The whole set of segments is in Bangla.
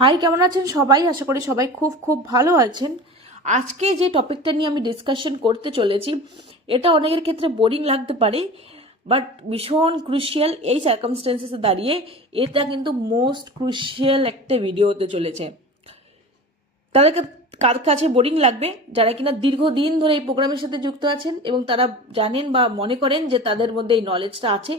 হাই, কেমন আছেন সবাই? আশা করি সবাই খুব খুব ভালো আছেন। আজকে যে টপিকটা নিয়ে আমি ডিসকাশন করতে চলেছি, এটা অনেকের ক্ষেত্রে বোরিং লাগতে পারে, বাট ভীষণ ক্রুশিয়াল। এই সার্কামস্টেন্সেসে দাঁড়িয়ে এটা কিন্তু মোস্ট ক্রুশিয়াল একটা ভিডিও হতে চলেছে। তাদেরকে কার কাছে বোরিং লাগবে? যারা কিনা দীর্ঘদিন ধরে এই প্রোগ্রামের সাথে যুক্ত আছেন এবং তারা জানেন বা মনে করেন যে তাদের মধ্যে এই নলেজটা আছে,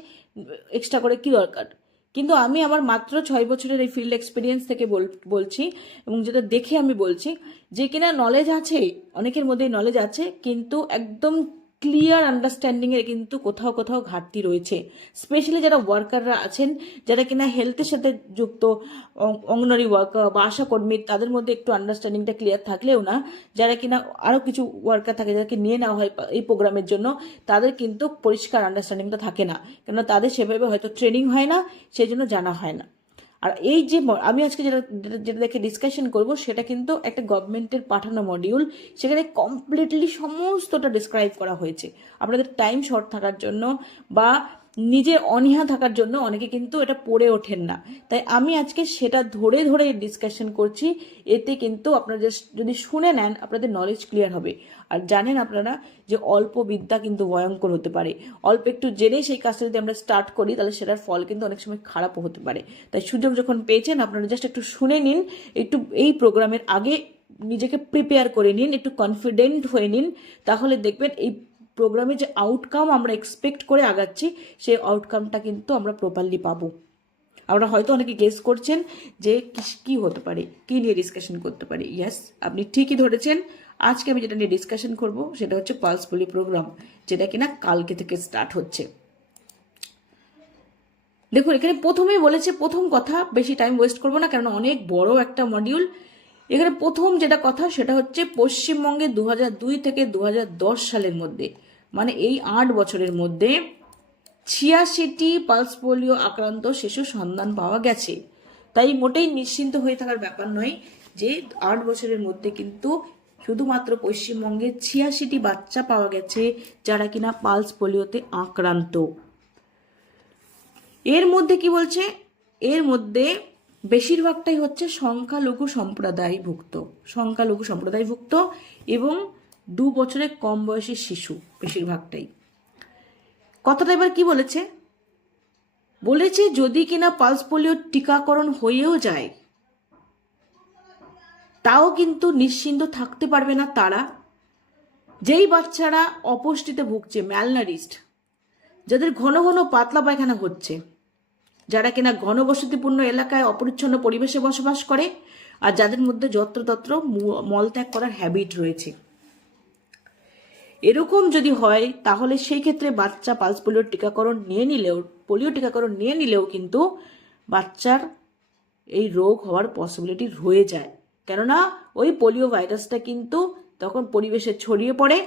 এক্সট্রা করে কি দরকার। কিন্তু আমি আমার মাত্র 6 বছরের এই ফিল্ড এক্সপিরিয়েন্স থেকে বলছি এবং যেটা দেখে আমি বলছি যে কিনা নলেজ আছে, অনেকের মধ্যেই নলেজ আছে, কিন্তু একদম ক্লিয়ার আন্ডারস্ট্যান্ডিংয়ের কিন্তু কোথাও কোথাও ঘাটতি রয়েছে। স্পেশালি যারা ওয়ার্কাররা আছেন, যারা কিনা হেলথের সাথে যুক্ত, অঙ্গনওয়াড়ি ওয়ার্কার বা আশাকর্মী, তাদের মধ্যে একটু আন্ডারস্ট্যান্ডিংটা ক্লিয়ার থাকলেও না, যারা কিনা আরও কিছু ওয়ার্কার থাকে যাদেরকে নিয়ে নেওয়া হয় এই প্রোগ্রামের জন্য, তাদের কিন্তু পরিষ্কার আন্ডারস্ট্যান্ডিংটা থাকে না, কেননা তাদের সেভাবে হয়তো ট্রেনিং হয় না, সেই জন্য জানা হয় না। আর এই যে আমি আজকে যেটা যেটা দেখে ডিসকাশন করব, সেটা কিন্তু একটা গভর্নমেন্টের পাঠানো মডিউল। সেখানে কমপ্লিটলি সমস্তটা ডিসক্রাইব করা হয়েছে। আপনাদের টাইম শর্ট থাকার জন্য বা নিজের অনীহা থাকার জন্য অনেকে কিন্তু এটা পড়ে ওঠেন না, তাই আমি আজকে সেটা ধরে ধরে ডিসকাশন করছি। এতে কিন্তু আপনারা যদি শুনে নেন, আপনাদের নলেজ ক্লিয়ার হবে। আর জানেন আপনারা যে অল্প বিদ্যা কিন্তু ভয়ঙ্কর হতে পারে। অল্প একটু জেনে সেই কাজটা যদি আমরা স্টার্ট করি, তাহলে সেটার ফল কিন্তু অনেক সময় খারাপও হতে পারে। তাই সুযোগ যখন পেয়েছেন, আপনারা জাস্ট একটু শুনে নিন, একটু এই প্রোগ্রামের আগে নিজেকে প্রিপেয়ার করে নিন, একটু কনফিডেন্ট হয়ে নিন, তাহলে দেখবেন এই প্রোগ্রামে যে আউটকাম আমরা এক্সপেক্ট করে আগাচ্ছি, সেই আউটকামটা কিন্তু আমরা প্রপারলি পাবো। আপনারা হয়তো অনেকে গেস করছেন যে কি হতে পারে, কি নিয়ে ডিসকাশন করতে পারি। ইয়েস, আপনি ঠিকই ধরেছেন। আজকে আমি যেটা নিয়ে ডিসকাশন করব সেটা হচ্ছে পালস পোলিও প্রোগ্রাম, যেটা কিনা কালকে থেকে স্টার্ট হচ্ছে। দেখুন, এখানে প্রথমেই বলেছে, প্রথম কথা, বেশি টাইম ওয়েস্ট করবো না, কারণ অনেক বড় একটা মডিউল। এখানে প্রথম যেটা কথা সেটা হচ্ছে পশ্চিমবঙ্গে 2002 থেকে 2010 সালের মধ্যে, মানে এই 8 বছরের মধ্যে 86টি পালস পোলিও আক্রান্ত শিশু সন্ধান পাওয়া গেছে। তাই মোটেই নিশ্চিন্ত হয়ে থাকার ব্যাপার নয় যে 8 বছরের মধ্যে কিন্তু শুধুমাত্র পশ্চিমবঙ্গে 86টি বাচ্চা পাওয়া গেছে যারা কিনা পালস পোলিওতে আক্রান্ত। এর মধ্যে কি বলছে, এর মধ্যে বেশিরভাগটাই হচ্ছে সংখ্যালঘু সম্প্রদায়ভুক্ত এবং 2 বছরের কম বয়সী শিশু, বেশিরভাগটাই। কথাটা এবার কি বলেছে, বলেছে যদি কিনা পালস পোলিওর টিকাকরণ হয়েও যায়, তাও কিন্তু নিশ্চিন্ত থাকতে পারবে না তারা, যেই বাচ্চারা অপুষ্টিতে ভুগছে, ম্যালনারিস্ট, যাদের ঘন ঘন পাতলা পায়খানা হচ্ছে, যারা কিনা ঘনবসতিপূর্ণ এলাকায় অপরিচ্ছন্ন পরিবেশে বসবাস করে, আর যাদের মধ্যে যত্রতত্র মলত্যাগ করার হ্যাবিট রয়েছে। এরকম যদি হয়, তাহলে সেই ক্ষেত্রে বাচ্চা পোলিও টিকাকরণ নিয়ে নিলেও কিন্তু বাচ্চার এই রোগ হওয়ার পসিবিলিটি রয়ে যায়। কেননা ওই পোলিও ভাইরাসটা কিন্তু তখন পরিবেশে ছড়িয়ে পড়ে,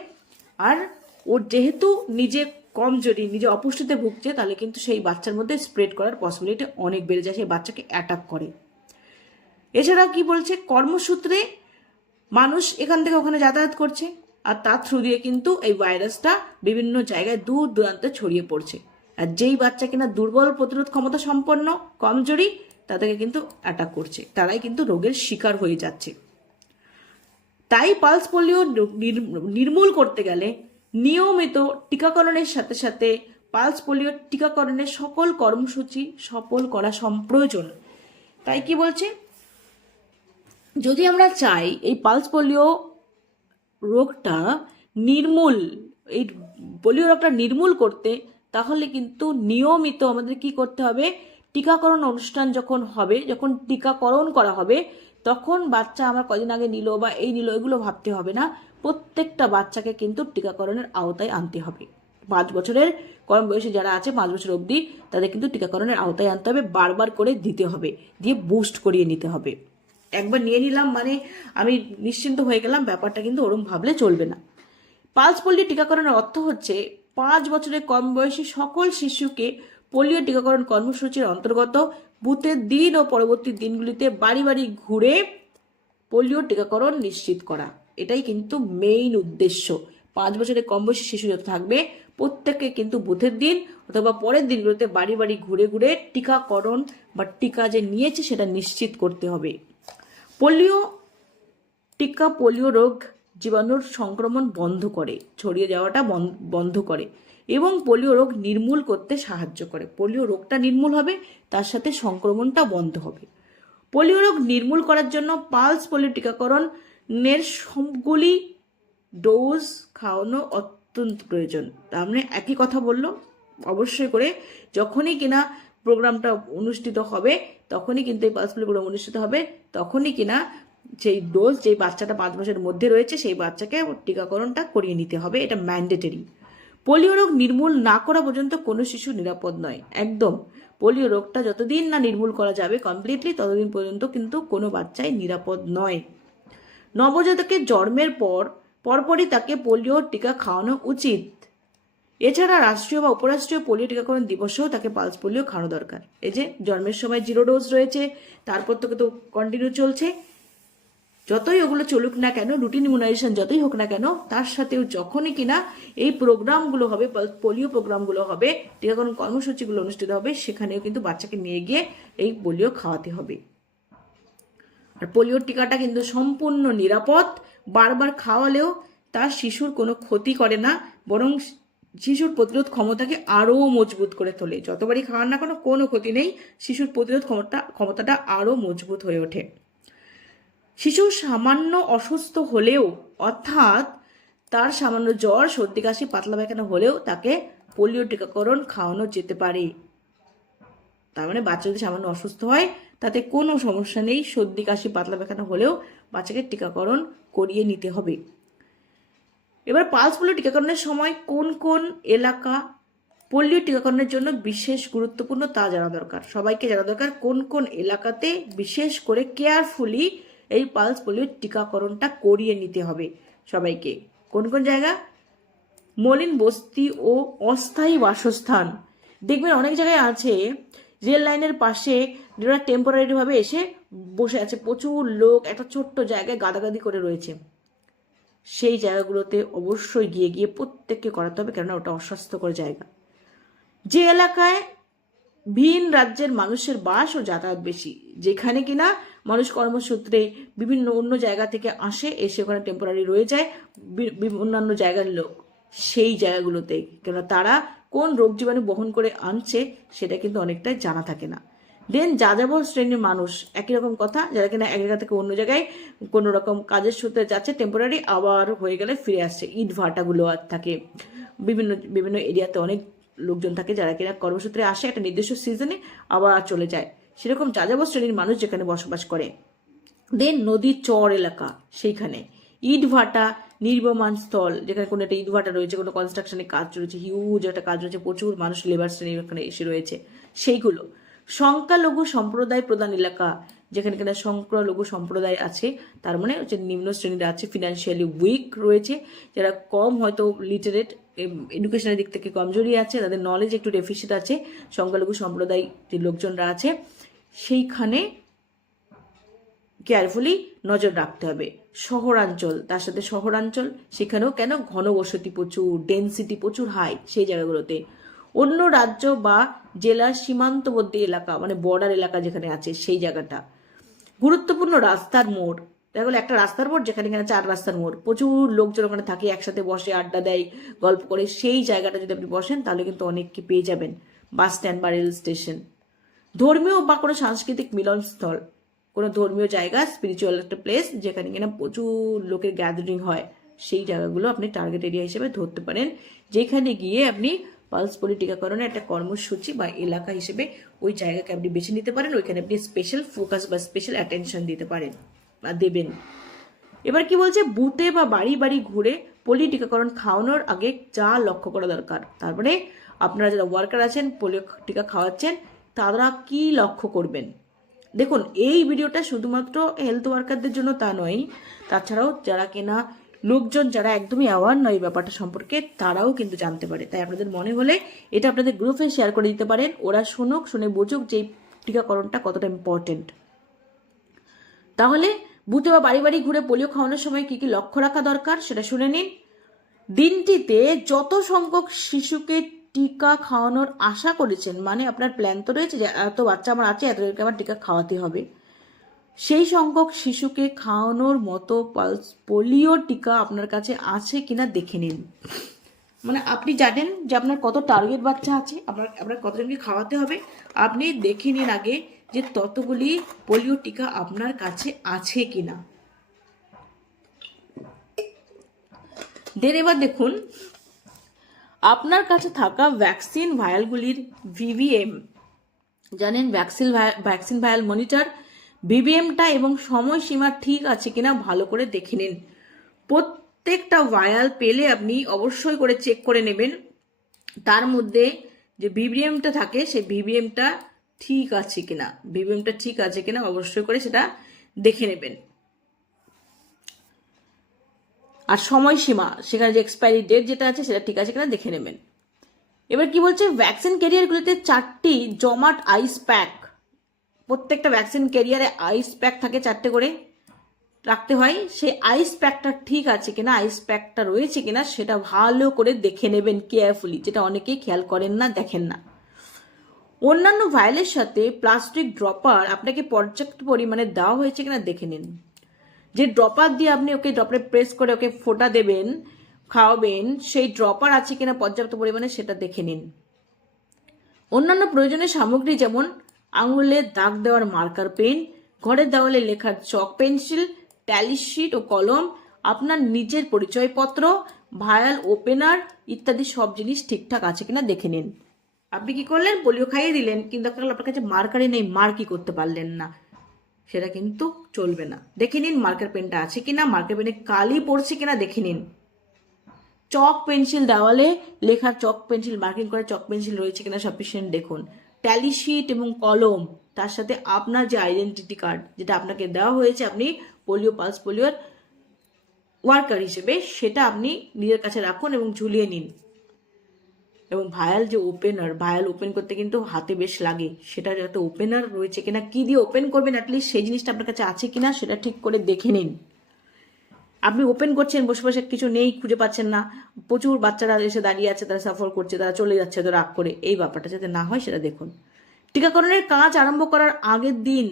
আর ওর যেহেতু নিজে কমজোরি, নিজে অপুষ্টিতে ভুগছে, তাহলে কিন্তু সেই বাচ্চার মধ্যে স্প্রেড করার পসিবিলিটি অনেক বেড়ে যায়, সেই বাচ্চাকে অ্যাটাক করে। এছাড়া কি বলছে, কর্মসূত্রে মানুষ এখান থেকে ওখানে যাতায়াত করছে, আর তার থ্রু দিয়ে কিন্তু এই ভাইরাসটা বিভিন্ন জায়গায় দূর দূরান্তে ছড়িয়ে পড়ছে। আর যেই বাচ্চা কিনা দুর্বল প্রতিরোধ ক্ষমতা সম্পন্ন, কমজোরি, তাদেরকে কিন্তু অ্যাটাক করছে, তারাই কিন্তু রোগের শিকার হয়ে যাচ্ছে। তাই পালস পোলিও নির্মূল করতে গেলে নিয়মিত টিকাকরণের সাথে সাথে পালস পোলিও টিকাকরণের সকল কর্মসূচি সফল করা প্রয়োজন। তাই কি বলছে, যদি আমরা চাই এই পালস পোলিও রোগটা এই পোলিও রোগটা নির্মূল করতে, তাহলে কিন্তু নিয়মিত আমাদের কি করতে হবে, টিকাকরণ অনুষ্ঠান যখন হবে, যখন টিকাকরণ করা হবে, তখন বাচ্চা আমার কদিন আগে নিল বা এই নিল এগুলো ভাবতে হবে না, প্রত্যেকটা বাচ্চাকে কিন্তু টিকাকরণের আওতায় আনতে হবে। 5 বছরের কম বয়সী যারা আছে, 5 বছর অবধি, তাদের কিন্তু টিকাকরণের আওতায় আনতে হবে, বারবার করে দিতে হবে, দিয়ে বুস্ট করিয়ে নিতে হবে। একবার নিয়ে নিলাম মানে আমি নিশ্চিন্ত হয়ে গেলাম, ব্যাপারটা কিন্তু ওরম ভাবলে চলবে না। পালস পোলিও টিকাকরণের অর্থ হচ্ছে 5 বছরের কম বয়সী সকল শিশুকে পোলিও টিকাকরণ কর্মসূচির অন্তর্গত বুথের দিন ও পরবর্তী দিনগুলিতে বাড়ি বাড়ি ঘুরে পোলিও টিকাকরণ নিশ্চিত করা। এটাই কিন্তু মেইন উদ্দেশ্য। 5 বছরের কম বয়সী শিশু যত থাকবে, প্রত্যেকে কিন্তু বুথের দিন অথবা পরের দিনগুলোতে বাড়ি বাড়ি ঘুরে ঘুরে টিকাকরণ বা টিকা যে নিয়েছে সেটা নিশ্চিত করতে হবে। পোলিও টিকা পোলিও রোগ জীবাণুর সংক্রমণ বন্ধ করে, ছড়িয়ে যাওয়াটা বন্ধ করে এবং পোলিও রোগ নির্মূল করতে সাহায্য করে। পোলিও রোগটা নির্মূল হবে, তার সাথে সংক্রমণটা বন্ধ হবে। পোলিও রোগ নির্মূল করার জন্য পালস পোলিও টিকাকরণের সবগুলি ডোজ খাওয়ানো অত্যন্ত প্রয়োজন। তার মানে একই কথা বললো, অবশ্যই করে যখনই কিনা প্রোগ্রামটা অনুষ্ঠিত হবে তখনই কিন্তু এই পালস পোলিও প্রোগ্রাম অনুষ্ঠিত হবে, তখনই কিনা সেই ডোজ যেই বাচ্চাটা 5 মাসের মধ্যে রয়েছে সেই বাচ্চাকে টিকাকরণটা করিয়ে নিতে হবে, এটা ম্যান্ডেটরি। পোলিও রোগ নির্মূল না করা পর্যন্ত কোনো শিশু নিরাপদ নয়, একদম। পোলিও রোগটা যতদিন না নির্মূল করা যাবে কমপ্লিটলি, ততদিন পর্যন্ত কিন্তু কোনো বাচ্চাই নিরাপদ নয়। নবজাতকের জন্মের পরপরই তাকে পোলিও টিকা খাওয়ানো উচিত। এছাড়া রাষ্ট্রীয় বা উপরাষ্ট্রীয় পোলিও টিকাকরণ দিবসেও তাকে পালস পোলিও খাওয়ানো দরকার। এই যে জন্মের সময় 0 ডোজ রয়েছে, তারপর থেকে তো কন্টিনিউ চলছে, যতই ওগুলো চলুক না কেন, রুটিন ইমিউনাইজেশন যতই হোক না কেন, তার সাথেও যখনই কিনা এই প্রোগ্রামগুলো হবে, পোলিও প্রোগ্রামগুলো হবে, টিকাকরণ কর্মসূচিগুলো অনুষ্ঠিত হবে, সেখানেও কিন্তু বাচ্চাকে নিয়ে গিয়ে এই পোলিও খাওয়াতে হবে। আর পোলিওর টিকাটা কিন্তু সম্পূর্ণ নিরাপদ, বারবার খাওয়ালেও তার শিশুর কোনো ক্ষতি করে না, বরং শিশুর প্রতিরোধ ক্ষমতাকে আরও মজবুত করে তোলে। যতবারই খাওয়ান না কেন কোনো ক্ষতি নেই, শিশুর প্রতিরোধ ক্ষমতাটা আরও মজবুত হয়ে ওঠে। শিশু সামান্য অসুস্থ হলেও, অর্থাৎ তার সামান্য জ্বর, সর্দি, কাশি, পাতলা পায়খানা হলেও তাকে পোলিও টিকাকরণ খাওয়ানো যেতে পারে। তার মানে বাচ্চা যদি সামান্য অসুস্থ হয় তাতে কোনো সমস্যা নেই, সর্দি, কাশি, পাতলা পায়খানা হলেও বাচ্চাকে টিকাকরণ করিয়ে নিতে হবে। এবার পালস পোলিও টিকাকরণের সময় কোন কোন এলাকা পোলিও টিকাকরণের জন্য বিশেষ গুরুত্বপূর্ণ তা জানা দরকার। সবাইকে জানা দরকার কোন কোন এলাকাতে বিশেষ করে কেয়ারফুলি এই পালস পোলিও টিকাকরণটা করিয়ে নিতে হবে সবাইকে। কোন কোন জায়গা? মলিন বস্তি ও অস্থায়ী বাসস্থান। দেখবেন অনেক জায়গায় আছে রেল লাইনের পাশে যারা টেম্পোরারিভাবে এসে বসে আছে, প্রচুর লোক একটা ছোট্ট জায়গায় গাদাগাদি করে রয়েছে। সেই জায়গাগুলোতে অবশ্যই গিয়ে গিয়ে প্রত্যেককে করাতে হবে, কেননা ওটা অস্বাস্থ্যকর জায়গা। যে এলাকায় ভিন রাজ্যের মানুষের বাস ও যাতায়াত বেশি, যেখানে কিনা মানুষ কর্মসূত্রে বিভিন্ন অন্য জায়গা থেকে আসে, এসে ওখানে টেম্পোরারি রয়ে যায় অন্যান্য জায়গার লোক, সেই জায়গাগুলোতে, কেননা তারা কোন রোগ জীবাণু বহন করে আনছে সেটা কিন্তু অনেকটাই জানা থাকে না। দেন যাযাবর শ্রেণীর মানুষ, একই রকম কথা, যারা কিনা এক জায়গা থেকে অন্য জায়গায় কোনো রকম কাজের সূত্রে যাচ্ছে টেম্পোরারি, আবার হয়ে গেলে ফিরে আসছে। ইট ভাটাগুলো আর থাকে, বিভিন্ন বিভিন্ন এরিয়াতে অনেক লোকজন থাকে যারা কিনা কর্মসূত্রে আসে একটা নির্দিষ্ট সিজনে, আবার চলে যায়। সেরকম যাযাবর শ্রেণীর মানুষ যেখানে বসবাস করে। দেন নদীর চর এলাকা, সেইখানে ইট ভাটা, নির্মাণ স্থল, যেখানে কোনো একটা ইট ভাটা রয়েছে, কোনো কনস্ট্রাকশনের কাজ চলেছে, হিউজ একটা কাজ রয়েছে, প্রচুর মানুষ লেবার শ্রেণী ওখানে এসে রয়েছে, সেইগুলো। সংখ্যালঘু সম্প্রদায় প্রধান এলাকা, যেখানে কিনা সংখ্যালঘু সম্প্রদায় আছে, তার মানে হচ্ছে নিম্ন শ্রেণীরা আছে, ফিনান্সিয়ালি উইক রয়েছে, যারা কম হয়তো লিটারেট, এডুকেশনের দিক থেকে কমজোরি আছে, তাদের নলেজ একটু ডেফিসিট আছে, সংখ্যালঘু সম্প্রদায় যে লোকজনরা আছে সেইখানে কেয়ারফুলি নজর রাখতে হবে। শহরাঞ্চল, তার সাথে শহরাঞ্চল, সেখানেও কেন ঘনবসতি প্রচুর, ডেন্সিটি প্রচুর হাই সেই জায়গাগুলোতে। অন্য রাজ্য বা জেলার সীমান্তবর্তী এলাকা, মানে বর্ডার এলাকা যেখানে আছে সেই জায়গাটা। গুরুত্বপূর্ণ রাস্তার মোড়, দেখা গেলো একটা রাস্তার মোড় যেখানে কিনা 4 রাস্তার মোড়, প্রচুর লোকজন ওখানে থাকে, একসাথে বসে আড্ডা দেয়, গল্প করে, সেই জায়গাটা যদি আপনি বসেন তাহলে কিন্তু অনেককে পেয়ে যাবেন। বাস স্ট্যান্ড বা রেল স্টেশন। ধর্মীয় বা কোনো সাংস্কৃতিক মিলনস্থল, কোনো ধর্মীয় জায়গা, স্পিরিচুয়াল একটা প্লেস যেখানে কিনা প্রচুর লোকের গ্যাদারিং হয়, সেই জায়গাগুলো আপনি টার্গেট এরিয়া হিসেবে ধরতে পারেন, যেখানে গিয়ে আপনি পালস পোলিও টিকাকরণের একটা কর্মসূচি বা এলাকা হিসেবে ওই জায়গাকে আপনি বেছে নিতে পারেন, ওইখানে আপনি স্পেশাল ফোকাস বা স্পেশাল অ্যাটেনশন দিতে পারেন বা দেবেন। এবার কি বলছে, বুথে বা বাড়ি বাড়ি ঘুরে পোলিও টিকাকরণ খাওয়ানোর আগে যা লক্ষ্য করা দরকার। তারপরে আপনারা যারা ওয়ার্কার আছেন, পোলিও টিকা খাওয়াচ্ছেন, তারা কি লক্ষ্য করবেন। দেখুন, এই ভিডিওটা শুধুমাত্র হেলথ ওয়ার্কারদের জন্য তা নয়, তাছাড়াও যারা কিনা লোকজন যারা একদমই অ্যাওয়ার নয় এই ব্যাপারটা সম্পর্কে, তারাও কিন্তু জানতে পারে। তাই আপনাদের মনে হলে এটা আপনাদের গ্রুপে শেয়ার করে দিতে পারেন, ওরা শুনুক, শুনে বুঝুক যে টিকাকরণটা কতটা ইম্পর্টেন্ট। তাহলে বুথে বা বাড়ি বাড়ি ঘুরে পোলিও খাওয়ানোর সময় কি কি লক্ষ্য রাখা দরকার সেটা শুনে নিন। দিনটিতে যত সংখ্যক শিশুকে টিকা খাওয়ানোর আশা করেছেন, মানে আপনার প্ল্যান তো রয়েছে যে এত বাচ্চা আমার আছে, এতজনকে আমার টিকা খাওয়াতে হবে, সেই সংখ্যক শিশুকে খাওয়ানোর মতো পোলিও টিকা আপনার কাছে আছে কিনা দেখে নিন। মানে আপনি জানেন যে আপনার কত টার্গেট বাচ্চা আছে, আপনার কতজনকে খাওয়াতে হবে, আপনি দেখে নিন আগে যে ততগুলি পোলিও টিকা আপনার কাছে আছে কিনা। দেন এবার দেখুন আপনার কাছে থাকা ভ্যাকসিন ভায়ালগুলির ভিভিএম, জানেন ভ্যাকসিন ভায়াল মনিটর, ভিভিএমটা এবং সময়সীমা ঠিক আছে কিনা ভালো করে দেখে নিন। প্রত্যেকটা ভায়াল পেলে আপনি অবশ্যই করে চেক করে নেবেন, তার মধ্যে যে ভিভিএমটা থাকে সেই ভিভিএমটা ঠিক আছে কিনা অবশ্যই করে সেটা দেখে নেবেন। আর সময়সীমা, সেখানে যে এক্সপায়ারি ডেট যেটা আছে সেটা ঠিক আছে কিনা দেখে নেবেন। এবার কি বলছে, ভ্যাকসিন ক্যারিয়ারগুলিতে 4টি জমাট আইস প্যাক, প্রত্যেকটা ভ্যাকসিন ক্যারিয়ারে আইস প্যাক থাকে 4টে করে রাখতে হয়, সেই আইস প্যাকটা ঠিক আছে কিনা, আইস প্যাকটা রয়েছে কিনা সেটা ভালো করে দেখে নেবেন কেয়ারফুলি, যেটা অনেকেই খেয়াল করেন না, দেখেন না। অন্যান্য ভায়ালের সাথে প্লাস্টিক ড্রপার আপনাকে পর্যাপ্ত পরিমাণে দেওয়া হয়েছে কিনা দেখে নিন। যে ড্রপার দিয়ে আপনি ওকে ড্রপারে প্রেস করে ওকে ফোঁটা দেবেন, খাওয়াবেন, সেই ড্রপার আছে কিনা পর্যাপ্ত পরিমাণে সেটা দেখে নিন। অন্যান্য প্রয়োজনীয় সামগ্রী যেমন আঙুলে দাগ দেওয়ার মার্কার পেন, ঘরের দেওয়ালে লেখার চক পেন্সিল, ট্যালি শিট ও কলম, আপনার নিজের পরিচয়পত্র, ভায়াল ওপেনার ইত্যাদি সব জিনিস ঠিকঠাক আছে কিনা দেখে নিন। আপনি কি করলেন, পোলিও খাইয়ে দিলেন, কিন্তু আপনার কাছে মার্কারই নেই, মার্কই করতে পারলেন না, সেটা কিন্তু চলবে না। দেখে নিন মার্কার পেনটা আছে কিনা, মার্কার পেনে কালি পড়ছে কিনা দেখে নিন। চক পেন্সিল, দেওয়ালে লেখার চক পেন্সিল, মার্কিং করে চক পেন্সিল রয়েছে কিনা সাফিসিয়েন্ট দেখুন। ট্যালি শিট এবং কলম, তার সাথে আপনার যে আইডেন্টিটি কার্ড যেটা আপনাকে দেওয়া হয়েছে, আপনি পোলিও পালস পোলিওর ওয়ার্কার হিসেবে, সেটা আপনি নিজের কাছে রাখুন এবং ঝুলিয়ে নিন। এবং ভায়াল যে ওপেনার, ভায়াল ওপেন করতে কিন্তু হাতে বেশ লাগে, সেটা যাতে ওপেনার রয়েছে কিনা, কি দিয়ে ওপেন করবেন অ্যাটলিস্ট সেই জিনিসটা আপনার কাছে আছে কিনা সেটা ঠিক করে দেখে নিন। আপনি ওপেন করছেন, বসে বসে কিছু নেই, খুঁজে পাচ্ছেন না, প্রচুর বাচ্চারা এসে দাঁড়িয়ে আছে, তারা সাফার করছে, তারা চলে যাচ্ছে তো রাগ করে, এই ব্যাপারটা যাতে না হয় সেটা দেখুন। টিকাকরণের কাজ আরম্ভ করার আগের দিন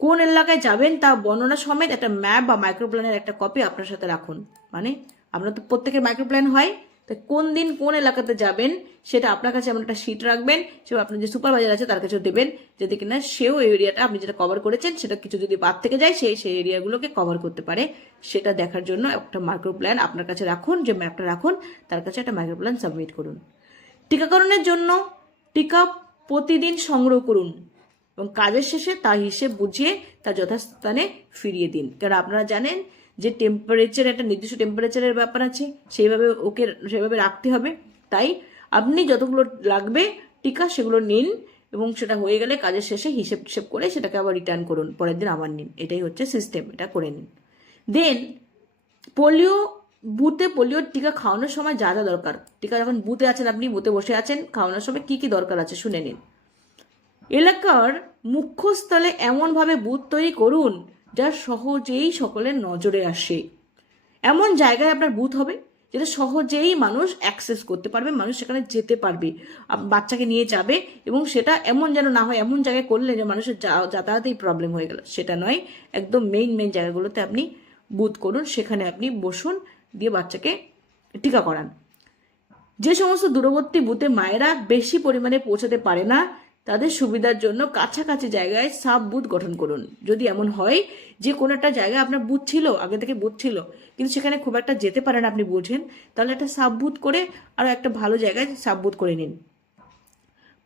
কোন এলাকায় যাবেন তা বর্ণনা সমেত একটা ম্যাপ বা মাইক্রোপ্ল্যানের একটা কপি আপনার সাথে রাখুন। মানে আপনার তো প্রত্যেকের মাইক্রোপ্ল্যান হয়, তাই কোন দিন কোন এলাকাতে যাবেন সেটা আপনার কাছে এমন একটা শিট রাখবেন, সেটা আপনার যে সুপারভাইজার আছে তার কাছেও দেবেন, যাতে কিনা সেও এই এরিয়াটা আপনি যেটা কভার করেছেন সেটা কিছু যদি বাদ থেকে যায় সেই এরিয়াগুলোকে কভার করতে পারে, সেটা দেখার জন্য একটা মাইক্রোপ্ল্যান আপনার কাছে রাখুন, যে ম্যাপটা রাখুন তার কাছে একটা মাইক্রোপ্ল্যান সাবমিট করুন। টিকাকরণের জন্য টিকা প্রতিদিন সংগ্রহ করুন এবং কাজের শেষে তার হিসেব বুঝিয়ে তা যথাস্থানে ফিরিয়ে দিন। কারণ আপনারা জানেন যে টেম্পারেচার, একটা নির্দিষ্ট টেম্পারেচারের ব্যাপার আছে, সেভাবে রাখতে হবে। তাই আপনি যতগুলো লাগবে টিকা সেগুলো নিন এবং সেটা হয়ে গেলে কাজের শেষে হিসেব করে সেটাকে আবার রিটার্ন করুন, পরের দিন আবার নিন, এটাই হচ্ছে সিস্টেম, এটা করে নিন। দেন পোলিওর টিকা খাওয়ানোর সময় যা যা দরকার, টিকা যখন বুথে আছেন, আপনি বুথে বসে আছেন, খাওয়ানোর সময় কি কি দরকার আছে শুনে নিন। এলাকার মুখ্যস্থলে এমনভাবে বুথ তৈরি করুন যা সহজেই সকলের নজরে আসে। এমন জায়গায় আপনার বুথ হবে যেটা সহজেই মানুষ অ্যাক্সেস করতে পারবে, মানুষ সেখানে যেতে পারবে, বাচ্চাকে নিয়ে যাবে, এবং সেটা এমন যেন না হয় এমন জায়গায় করলে যে মানুষের যাতায়াতেই প্রবলেম হয়ে গেল, সেটা নয়। একদম মেইন জায়গাগুলোতে আপনি বুথ করুন, সেখানে আপনি বসুন, দিয়ে বাচ্চাকে টিকা করান। যে সমস্ত দূরবর্তী বুথে মায়েরা বেশি পরিমাণে পৌঁছাতে পারে না, তাদের সুবিধার জন্য কাছাকাছি জায়গায় সাব বুথ গঠন করুন। যদি এমন হয় যে কোনো একটা জায়গায় আপনার বুথ ছিল, আগে থেকে বুথ ছিল, কিন্তু সেখানে খুব একটা যেতে পারেন আপনি বুঝেন, তাহলে একটা সাব বুথ করে আরও একটা ভালো জায়গায় সাব বুথ করে নিন।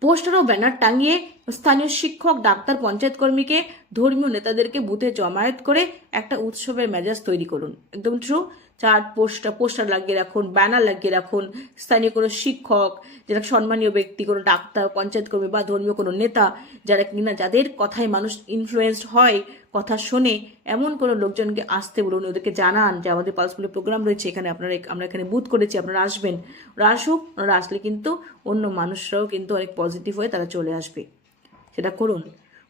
পোস্টার ও ব্যানার টাঙিয়ে স্থানীয় শিক্ষক, ডাক্তার, পঞ্চায়েত কর্মীকে, ধর্মীয় নেতাদেরকে বুথে জমায়েত করে একটা উৎসবের মেজাজ তৈরি করুন। একদম ট্রু। চার্ট, পোস্টার লাগিয়ে রাখুন, ব্যানার লাগিয়ে রাখুন, স্থানীয় কোনো শিক্ষক, যারা সম্মানীয় ব্যক্তি, কোনো ডাক্তার, পঞ্চায়েত কর্মী বা ধর্মীয় কোনো নেতা, যারা কিনা যাদের কথায় মানুষ ইনফ্লুয়েসড হয়, কথা শোনে, এমন কোনো লোকজনকে আসতে বলুন, ওদেরকে জানান যে আমাদের পালস পোলিও প্রোগ্রাম রয়েছে, এখানে আমরা এখানে বুথ করেছি, আপনারা আসবেন। ওরা আসুক, ওরা আসলে কিন্তু অন্য মানুষরাও কিন্তু অনেক পজিটিভ হয়ে তারা চলে আসবে, সেটা করুন।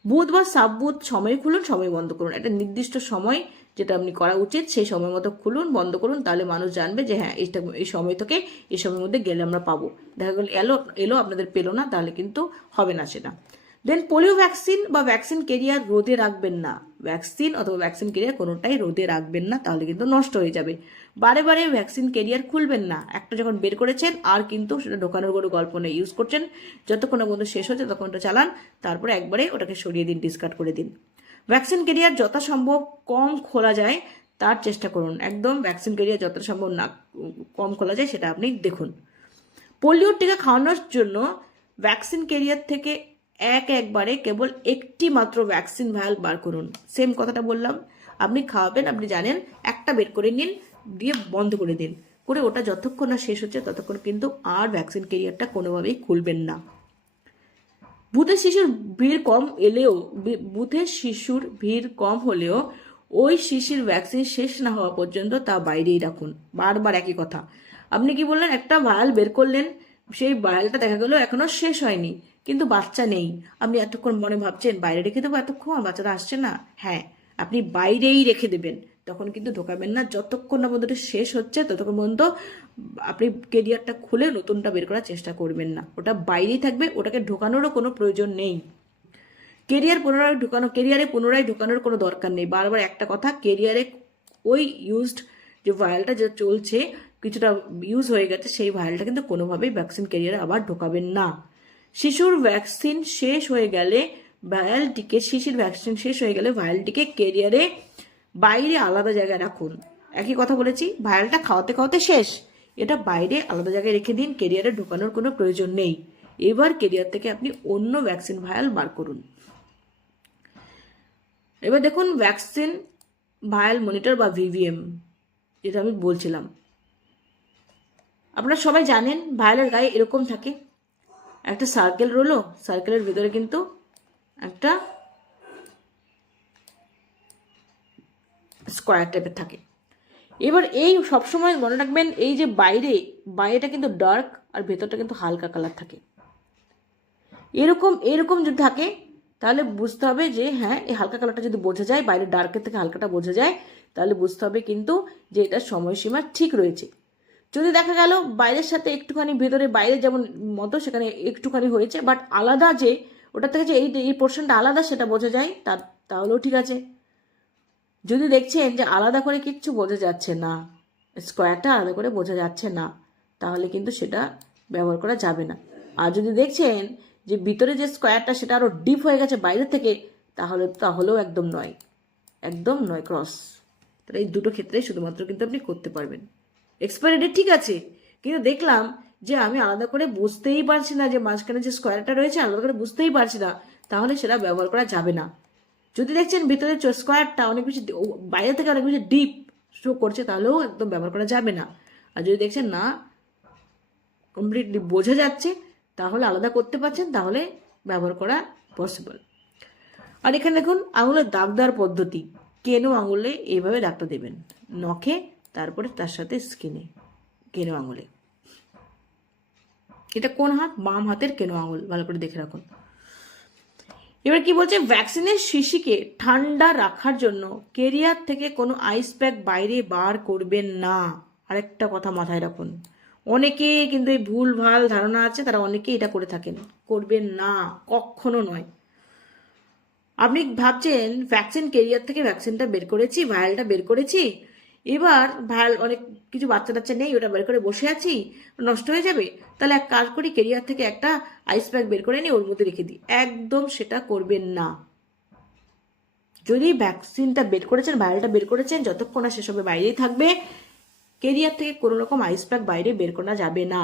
বুথ বা সাব বুথ সময় খুলুন, সময় বন্ধ করুন, একটা নির্দিষ্ট সময় যেটা আপনি করা উচিত সেই সময় মতো খুলুন, বন্ধ করুন, তাহলে মানুষ জানবে যে হ্যাঁ এটা এই সময় থেকে এই সময়ের মধ্যে গেলে আমরা পাবো। দেখা গেল এলো আপনাদের পেলো না, তাহলে কিন্তু হবে না সেটা। দেন পোলিও ভ্যাকসিন বা ভ্যাকসিন কেরিয়ার রোদে রাখবেন না। ভ্যাকসিন অথবা ভ্যাকসিন কেরিয়ার কোনোটাই রোদে রাখবেন না, তাহলে কিন্তু নষ্ট হয়ে যাবে। বারে বারে ভ্যাকসিন কেরিয়ার খুলবেন না। একটা যখন বের করেছেন আর কিন্তু সেটা ঢোকানোর কোনো গল্প নেই, ইউজ করছেন যতক্ষণ না পর্যন্ত শেষ হচ্ছে ততক্ষণটা চালান, তারপরে একবারে ওটাকে সরিয়ে দিন, ডিসকার্ড করে দিন। ভ্যাকসিন কেরিয়ার যথাসম্ভব কম খোলা যায় তার চেষ্টা করুন। একদম ভ্যাকসিন কেরিয়ার যথাসম্ভব না কম খোলা যায় সেটা আপনি দেখুন। পোলিওর টিকা খাওয়ানোর জন্য ভ্যাকসিন কেরিয়ার থেকে একবারে কেবল একটি মাত্র ভ্যাকসিন ভায়াল বার করুন। সেম কথাটা বললাম, আপনি খাওয়াবেন, আপনি জানেন, একটা বের করে নিন, দিয়ে বন্ধ করে দিন, করে ওটা যতক্ষণ না শেষ হচ্ছে ততক্ষণ কিন্তু আর ভ্যাকসিন কেরিয়ারটা কোনোভাবেই খুলবেন না। বুথে শিশুর ভিড় কম এলেও বুথে শিশুর ভিড় কম হলেও ওই শিশির ভ্যাকসিন শেষ না হওয়া পর্যন্ত তা বাইরেই রাখুন। বারবার একই কথা। আপনি কি বললেন, একটা ভায়াল বের করলেন, সেই ভায়ালটা দেখা গেল এখনো শেষ হয়নি, কিন্তু বাচ্চা নেই, আপনি এতক্ষণ মনে ভাবছেন বাইরে রেখে দেবো, এতক্ষণ বাচ্চাটা আসছে না, হ্যাঁ আপনি বাইরেই রেখে দেবেন, তখন কিন্তু ঢোকাবেন না। যতক্ষণ না পর্যন্ত শেষ হচ্ছে ততক্ষণ পর্যন্ত আপনি কেরিয়ারটা খুলে নতুনটা বের করার চেষ্টা করবেন না, ওটা বাইরেই থাকবে, ওটাকে ঢোকানোরও কোনো প্রয়োজন নেই। কেরিয়ারে পুনরায় ঢোকানোর কোনো দরকার নেই। বারবার একটা কথা, কেরিয়ারে ওই ইউজড যে ভায়ালটা যে চলছে, কিছুটা ইউজ হয়ে গেছে, সেই ভায়ালটা কিন্তু কোনোভাবেই ভ্যাকসিন কেরিয়ারে আবার ঢোকাবেন না। শিশুর ভ্যাকসিন শেষ হয়ে গেলে ভায়ালটিকে কেরিয়ারে বাইরে আলাদা জায়গায় রাখুন। একই কথা বলেছি, ভায়ালটা খাওয়াতে খাওয়াতে শেষ, এটা বাইরে আলাদা জায়গায় রেখে দিন, কেরিয়ারে ঢোকানোর কোনো প্রয়োজন নেই। এবার কেরিয়ার থেকে আপনি অন্য ভ্যাকসিন ভায়াল বার করুন। এবার দেখুন ভ্যাকসিন ভায়াল মনিটর বা ভিভিএম, যেটা আমি বলছিলাম, আপনারা সবাই জানেন ভায়ালের গায়ে এরকম থাকে, একটা সার্কেল রোলো, সার্কেলের ভিতরে কিন্তু একটা স্কোয়ার টাইপের থাকে। এবার এই সবসময় মনে রাখবেন, এই যে বাইরেটা কিন্তু ডার্ক আর ভেতরটা কিন্তু হালকা কালার থাকে। এরকম যদি থাকে তাহলে বুঝতে হবে যে হ্যাঁ এই হালকা কালারটা যদি বোঝা যায়, বাইরে ডার্কের থেকে হালকাটা বোঝা যায়, তাহলে বুঝতে হবে কিন্তু যে এটার সময়সীমা ঠিক রয়েছে। যদি দেখা গেল বাইরের সাথে একটুখানি ভেতরে বাইরে যেমন মতো সেখানে একটুখানি হয়েছে, বাট আলাদা যে ওটা থেকে যে এই পোর্শনটা আলাদা সেটা বোঝা যায়, তাহলেও ঠিক আছে। যদি দেখছেন যে আলাদা করে কিচ্ছু বোঝা যাচ্ছে না, স্কোয়ারটা আলাদা করে বোঝা যাচ্ছে না, তাহলে কিন্তু সেটা ব্যবহার করা যাবে না। আর যদি দেখছেন যে ভিতরে যে স্কোয়ারটা সেটা আরও ডিপ হয়ে গেছে বাইরে থেকে, তাহলেও একদম নয়, ক্রস। তাহলে এই দুটো ক্ষেত্রেই শুধুমাত্র কিন্তু আপনি করতে পারবেন। এক্সপায়ারি ডেট ঠিক আছে, কিন্তু দেখলাম যে আমি আলাদা করে বুঝতেই পারছি না, যে মাঝখানে যে স্কোয়ারটা রয়েছে আলাদা করে বুঝতেই পারছি না, তাহলে সেটা ব্যবহার করা যাবে না। যদি দেখছেন ভিতরে স্কোয়ারটা অনেক বেশি বাইরে থেকে অনেক বেশি ডিপ শো করছে, তাহলেও একদম ব্যবহার করা যাবে না। আর যদি দেখছেন না কমপ্লিটলি বোঝা যাচ্ছে, তাহলে আলাদা করতে পারছেন, তাহলে ব্যবহার করা পসিবল। আর এখানে দেখুন আঙুলের দাগ দেওয়ার পদ্ধতি, কেনো আঙুলে এইভাবে দাগটা দেবেন, নখে, তারপরে তার সাথে স্কিনে, কেনো আঙুলে। এটা কোন হাত? বাম হাতের কেনো আঙুল, ভালো করে দেখে রাখুন। এবার কি বলছে, ভ্যাকসিনের শিশিকে ঠান্ডা রাখার জন্য কেরিয়ার থেকে কোনো আইস প্যাক বাইরে বার করবেন না। আরেকটা কথা মাথায় রাখুন, অনেকে কিন্তু এই ভুল ভাল ধারণা আছে, তারা অনেকে এটা করে থাকেন, করবেন না, কখনো নয়। আপনি ভাবছেন ভ্যাকসিন কেরিয়ার থেকে ভ্যাকসিনটা বের করেছি, ভায়ালটা বের করেছি, এবার ভায়াল অনেক কিছু বাচ্চা টাচ্চা নেই, ওটা বের করে বসে আছি, নষ্ট হয়ে যাবে, তাহলে এক কাজ করি, কেরিয়ার থেকে একটা আইস প্যাক বের করে নিই, ওর মধ্যে রেখে দিই। একদম সেটা করবেন না। যদি ভ্যাকসিনটা বের করেছেন, ভায়ালটা বের করেছেন, যতক্ষণ না সেসবের বাইরেই থাকবে, কেরিয়ার থেকে কোনো রকম আইস প্যাক বাইরে বের করা যাবে না।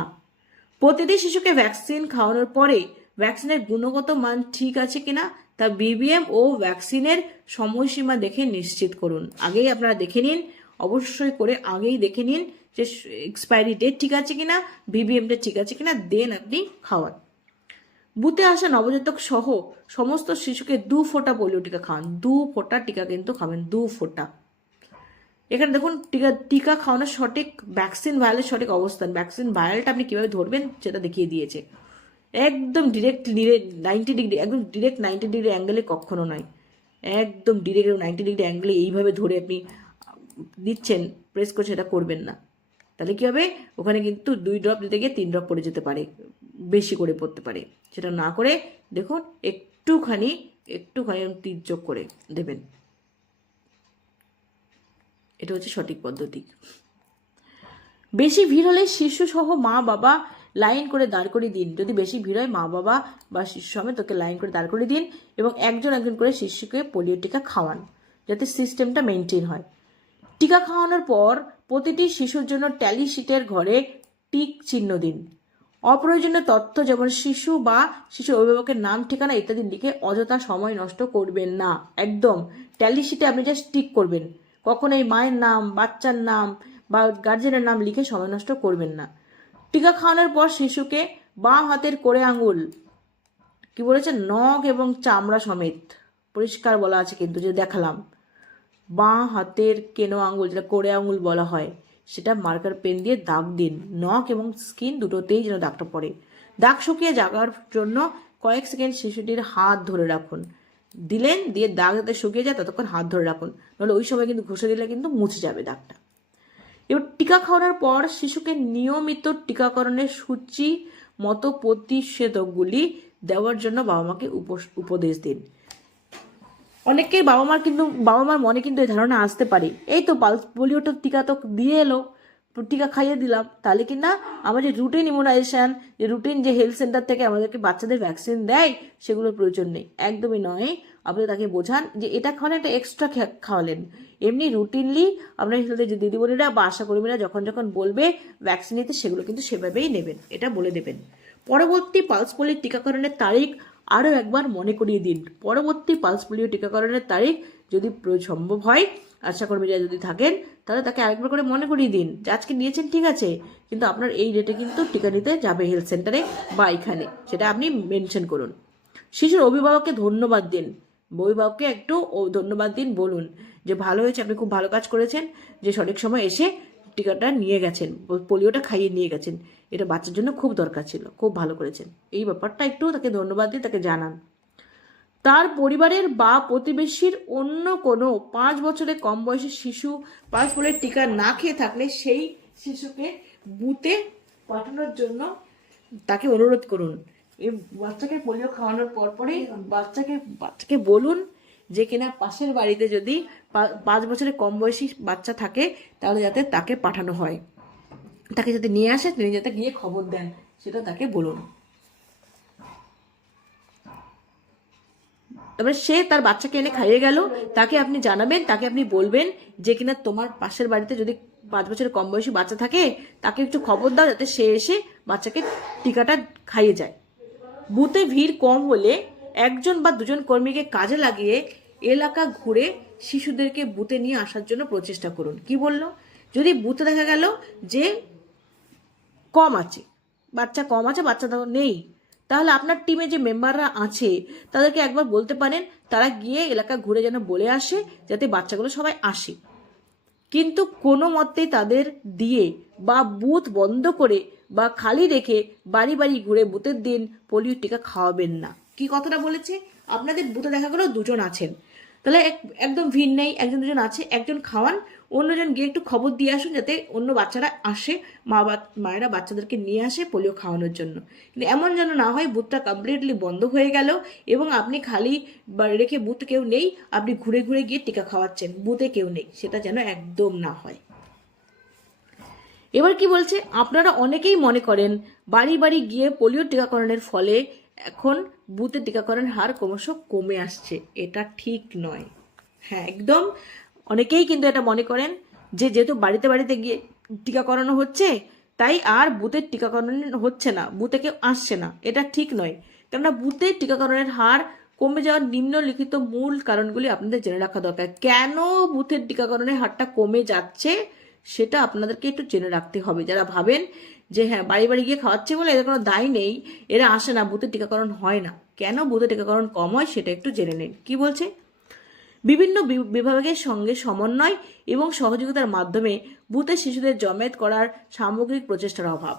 প্রতিটি শিশুকে ভ্যাকসিন খাওয়ানোর পরে ভ্যাকসিনের গুণগত মান ঠিক আছে কিনা তা বিবিএম ও ভ্যাকসিনের সময়সীমা দেখে নিশ্চিত করুন। আগেই আপনারা দেখে নিন, অবশ্যই করে আগেই দেখে নিন যে এক্সপায়ারি ডেট ঠিক আছে কিনা, বিবিএমটা ঠিক আছে কিনা, দেন আপনি খাওয়ান। বুথে আসা নবজাতক সহ সমস্ত শিশুকে 2 ফোঁটা পোলিও টিকা খাওয়ান। 2 ফোঁটা টিকা কিন্তু খাবেন, 2 ফোঁটা। এখানে দেখুন টিকা খাওয়ানোর সঠিক ভ্যাকসিন ভায়ালের সঠিক অবস্থান, ভ্যাকসিন ভায়ালটা আপনি কীভাবে ধরবেন সেটা দেখিয়ে দিয়েছে। একদম ডিরেক্ট 90 ডিগ্রি, একদম ডিরেক্ট 90 ডিগ্রি অ্যাঙ্গেলে কখনো নয়, একদম ডিরেক্ট 90 ডিগ্রি অ্যাঙ্গেলে এইভাবে ধরে আপনি দিচ্ছেন, প্রেস করছে, এটা করবেন না। তাহলে কী হবে, ওখানে কিন্তু 2 ড্রপ দিতে গিয়ে 3 ড্রপ পড়ে যেতে পারে, বেশি করে পড়তে পারে। সেটা না করে দেখুন একটুখানি তির্যক করে দেবেন। এটা হচ্ছে সঠিক পদ্ধতি। বেশি ভিড় হলে শিশু সহ মা বাবা লাইন করে দাঁড় করিয়ে দিন। যদি বেশি ভিড় হয় মা বাবা বা শিশু সমেত তোকে লাইন করে দাঁড় করিয়ে দিন এবং একজন করে শিশুকে পোলিও টিকা খাওয়ান, যাতে সিস্টেমটা মেনটেন হয়। টিকা খাওয়ানোর পর প্রতিটি শিশুর জন্য ট্যালি শিটের ঘরে টিক চিহ্ন দিন। অপ্রয়োজনীয় তথ্য যেমন শিশু বা শিশুর অভিভাবকের নাম, ঠিকানা ইত্যাদি লিখে অযথা সময় নষ্ট করবেন না। একদম ট্যালি শিটে আপনি জাস্ট টিক করবেন, কখনোই মায়ের নাম, বাচ্চার নাম বা গার্জেনের নাম লিখে সময় নষ্ট করবেন না। টিকা খাওয়ানোর পর শিশুকে বাঁ হাতের কোড়ে আঙুল, কি বলেছে, নখ এবং চামড়া সমেত পরিষ্কার বলা আছে কিন্তু, যে দেখালাম, বাঁ হাতের কেনো আঙুল, যেটা কোড়ে আঙুল বলা হয়, সেটা মার্কার পেন দিয়ে দাগ দিন। নখ এবং স্কিন দুটোতেই যেন দাগটা পড়ে। দাগ শুকিয়ে যাওয়ার জন্য কয়েক সেকেন্ড শিশুটির হাত ধরে রাখুন। দিলেন, দিয়ে দাগ যাতে শুকিয়ে যায় ততক্ষণ হাত ধরে রাখুন, নাহলে ওই সময় কিন্তু ঘষে দিলে কিন্তু মুছে যাবে দাগটা। এবার টিকা খাওয়ানোর পর শিশুকে নিয়মিত টিকাকরণের সূচি মতো প্রতিষেধকগুলি দেওয়ার জন্য বাবা মাকে উপদেশ দিন। অনেকেই বাবা মার মনে কিন্তু এই ধারণা আসতে পারে, এই তো পালস পোলিওটা টিকা তো দিয়ে এলো, টিকা খাইয়ে দিলাম, তাহলে কি না আমার যে রুটিন ইমিউনাইজেশন, যে রুটিন যে হেলথ সেন্টার থেকে আমাদেরকে বাচ্চাদের ভ্যাকসিন দেয়, সেগুলোর প্রয়োজন নেই। একদমই নয়। আপনি তাকে বোঝান যে এটা খাওয়ানো একটা এক্সট্রা খাওয়ালেন, এমনি রুটিনলি আপনার হেলথের যে দিদিমণিরা বা আশাকর্মীরা যখন বলবে ভ্যাকসিন নিতে, সেগুলো কিন্তু সেভাবেই নেবেন, এটা বলে দেবেন। পরবর্তী পালস পোলিও টিকাকরণের তারিখ আরও একবার মনে করিয়ে দিন। পরবর্তী পালস পোলিও টিকাকরণের তারিখ যদি সম্ভব হয়, আশাকর্মীরা যদি থাকেন, তাহলে তাকে আরেকবার করে মনে করিয়ে দিন যে আজকে নিয়েছেন ঠিক আছে, কিন্তু আপনার এই ডেটে কিন্তু টিকা নিতে যাবে হেলথ সেন্টারে বা এখানে, সেটা আপনি মেনশন করুন। শিশুর অভিভাবককে ধন্যবাদ দিন। অভিভাবককে একটু ধন্যবাদ দিন, বলুন যে ভালো হয়েছে, আপনি খুব ভালো কাজ করেছেন, যে সঠিক সময় এসে টিকাটা নিয়ে গেছেন, পোলিওটা খাইয়ে নিয়ে গেছেন, এটা বাচ্চার জন্য খুব দরকার ছিল, খুব ভালো করেছেন। এই ব্যাপারটা একটু তাকে ধন্যবাদ দিয়ে তাকে জানান। তার পরিবারের বা প্রতিবেশীর অন্য কোনো 5 বছরের কম বয়সী শিশু পালস পোলিওর টিকা না খেয়ে থাকলে সেই শিশুকে বুথে পাঠানোর জন্য তাকে অনুরোধ করুন। এই বাচ্চাকে পোলিও খাওয়ানোর পরেই বাচ্চাকে বলুন যে কিনা পাশের বাড়িতে যদি 5 বছরের কম বয়সী বাচ্চা থাকে, তাহলে যাতে তাকে পাঠানো হয়, তাকে যাতে নিয়ে আসে, তিনি যাতে গিয়ে খবর দেন, সেটা তাকে বলুন। তবে সে তার বাচ্চাকে এনে খাইয়ে গেল, তাকে আপনি জানাবেন, তাকে আপনি বলবেন যে কিনা তোমার পাশের বাড়িতে যদি 5 বছরের কম বয়সী বাচ্চা থাকে, তাকে একটু খবর দাও যাতে সে এসে বাচ্চাকে টিকাটা খাইয়ে যায়। বুথে ভিড় কম হলে 1 বা 2 কর্মীকে কাজে লাগিয়ে এলাকা ঘুরে শিশুদেরকে বুথে নিয়ে আসার জন্য প্রচেষ্টা করুন। কি বললো, যদি বুথে দেখা গেল যে বাচ্চা কম আছে, বাচ্চা নেই, তাহলে আপনার টিমে যে মেম্বাররা আছে তাদেরকে একবার বলতে পারেন তারা গিয়ে এলাকা ঘুরে যেন বলে আসে, যাতে বাচ্চাগুলো সবাই আসে। কিন্তু কোনো মতেই তাদের দিয়ে বা বুথ বন্ধ করে বা খালি রেখে বাড়ি বাড়ি ঘুরে বুথের দিন পোলিও টিকা খাওয়াবেন না। কি কথাটা বলেছে, আপনাদের বুথে দেখা গেল 2 জন আছেন, তাহলে একদম ভিড় নেই, 1-2 জন আছে, একজন খাওয়ান, অন্যজন গিয়ে একটু খবর দিয়ে আসুন যাতে অন্য বাচ্চারা আসে, মায়েরা বাচ্চাদেরকে নিয়ে আসে পোলিও খাওয়ানোর জন্য। কিন্তু এমন যেন না হয় বুথটা কমপ্লিটলি বন্ধ হয়ে গেল এবং আপনি খালি রেখে বুথে কেউ নেই, আপনি ঘুরে ঘুরে গিয়ে টিকা খাওয়াচ্ছেন, বুথে কেউ নেই, সেটা যেন একদম না হয়। এবার কি বলছে, আপনারা অনেকেই মনে করেন বাড়ি বাড়ি গিয়ে পোলিও টিকাকরণের ফলে এখন বুথে টিকাকরণের হার ক্রমশ কমে আসছে। এটা ঠিক নয়। হ্যাঁ, একদম অনেকেই কিন্তু এটা মনে করেন যে যেহেতু বাড়িতে বাড়িতে গিয়ে টিকাকরণ হচ্ছে, তাই আর বুথের টিকাকরণ হচ্ছে না, বুথে কেউ আসছে না। এটা ঠিক নয়, কেননা বুথের টিকাকরণের হার কমে যাওয়ার নিম্নলিখিত মূল কারণগুলি আপনাদের জেনে রাখা দরকার। কেন বুথের টিকাকরণের হারটা কমে যাচ্ছে সেটা আপনাদেরকে একটু জেনে রাখতে হবে। যারা ভাবেন যে হ্যাঁ বাড়ি বাড়ি গিয়ে খাওয়াচ্ছে বলে এদের কোনো দায় নেই, এরা আসে না, বুথের টিকাকরণ হয় না, কেন বুথের টিকাকরণ কম হয় সেটা একটু জেনে নিন। কি বলছে, বিভিন্ন বিভাগের সঙ্গে সমন্বয় এবং সহযোগিতার মাধ্যমে বুথে শিশুদের জমায়েত করার সামগ্রিক প্রচেষ্টার অভাব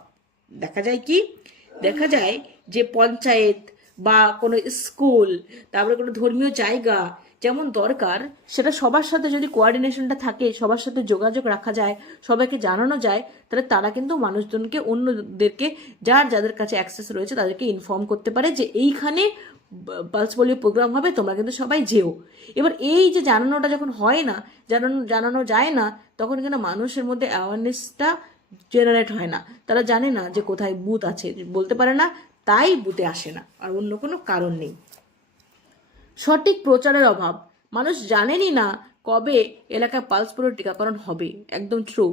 দেখা যায় যে পঞ্চায়েত বা কোনো স্কুল, তারপরে কোনো ধর্মীয় জায়গা যেমন দরকার সেটা সবার সাথে যদি কোঅর্ডিনেশনটা থাকে, সবার সাথে যোগাযোগ রাখা যায়, সবাইকে জানানো যায়, তাহলে তারা কিন্তু মানুষজনকে, অন্যদেরকে, যাদের কাছে অ্যাক্সেস রয়েছে তাদেরকে ইনফর্ম করতে পারে যে এইখানে পালস পোলিও প্রোগ্রাম হবে, তোমরা কিন্তু সবাই যেও। এবার এই যে জানানোটা যখন হয় না, জানানো যায় না, তখন কিন্তু মানুষের মধ্যে অ্যাওয়ারনেসটা জেনারেট হয় না। তারা জানে না যে কোথায় বুথ আছে, বলতে পারে না, তাই বুথে আসে না, আর অন্য কোনো কারণ নেই। সঠিক প্রচারের অভাব, মানুষ জানেনই না কবে এলাকায় পালস পোলিও টিকাকরণ হবে, একদম ট্রু।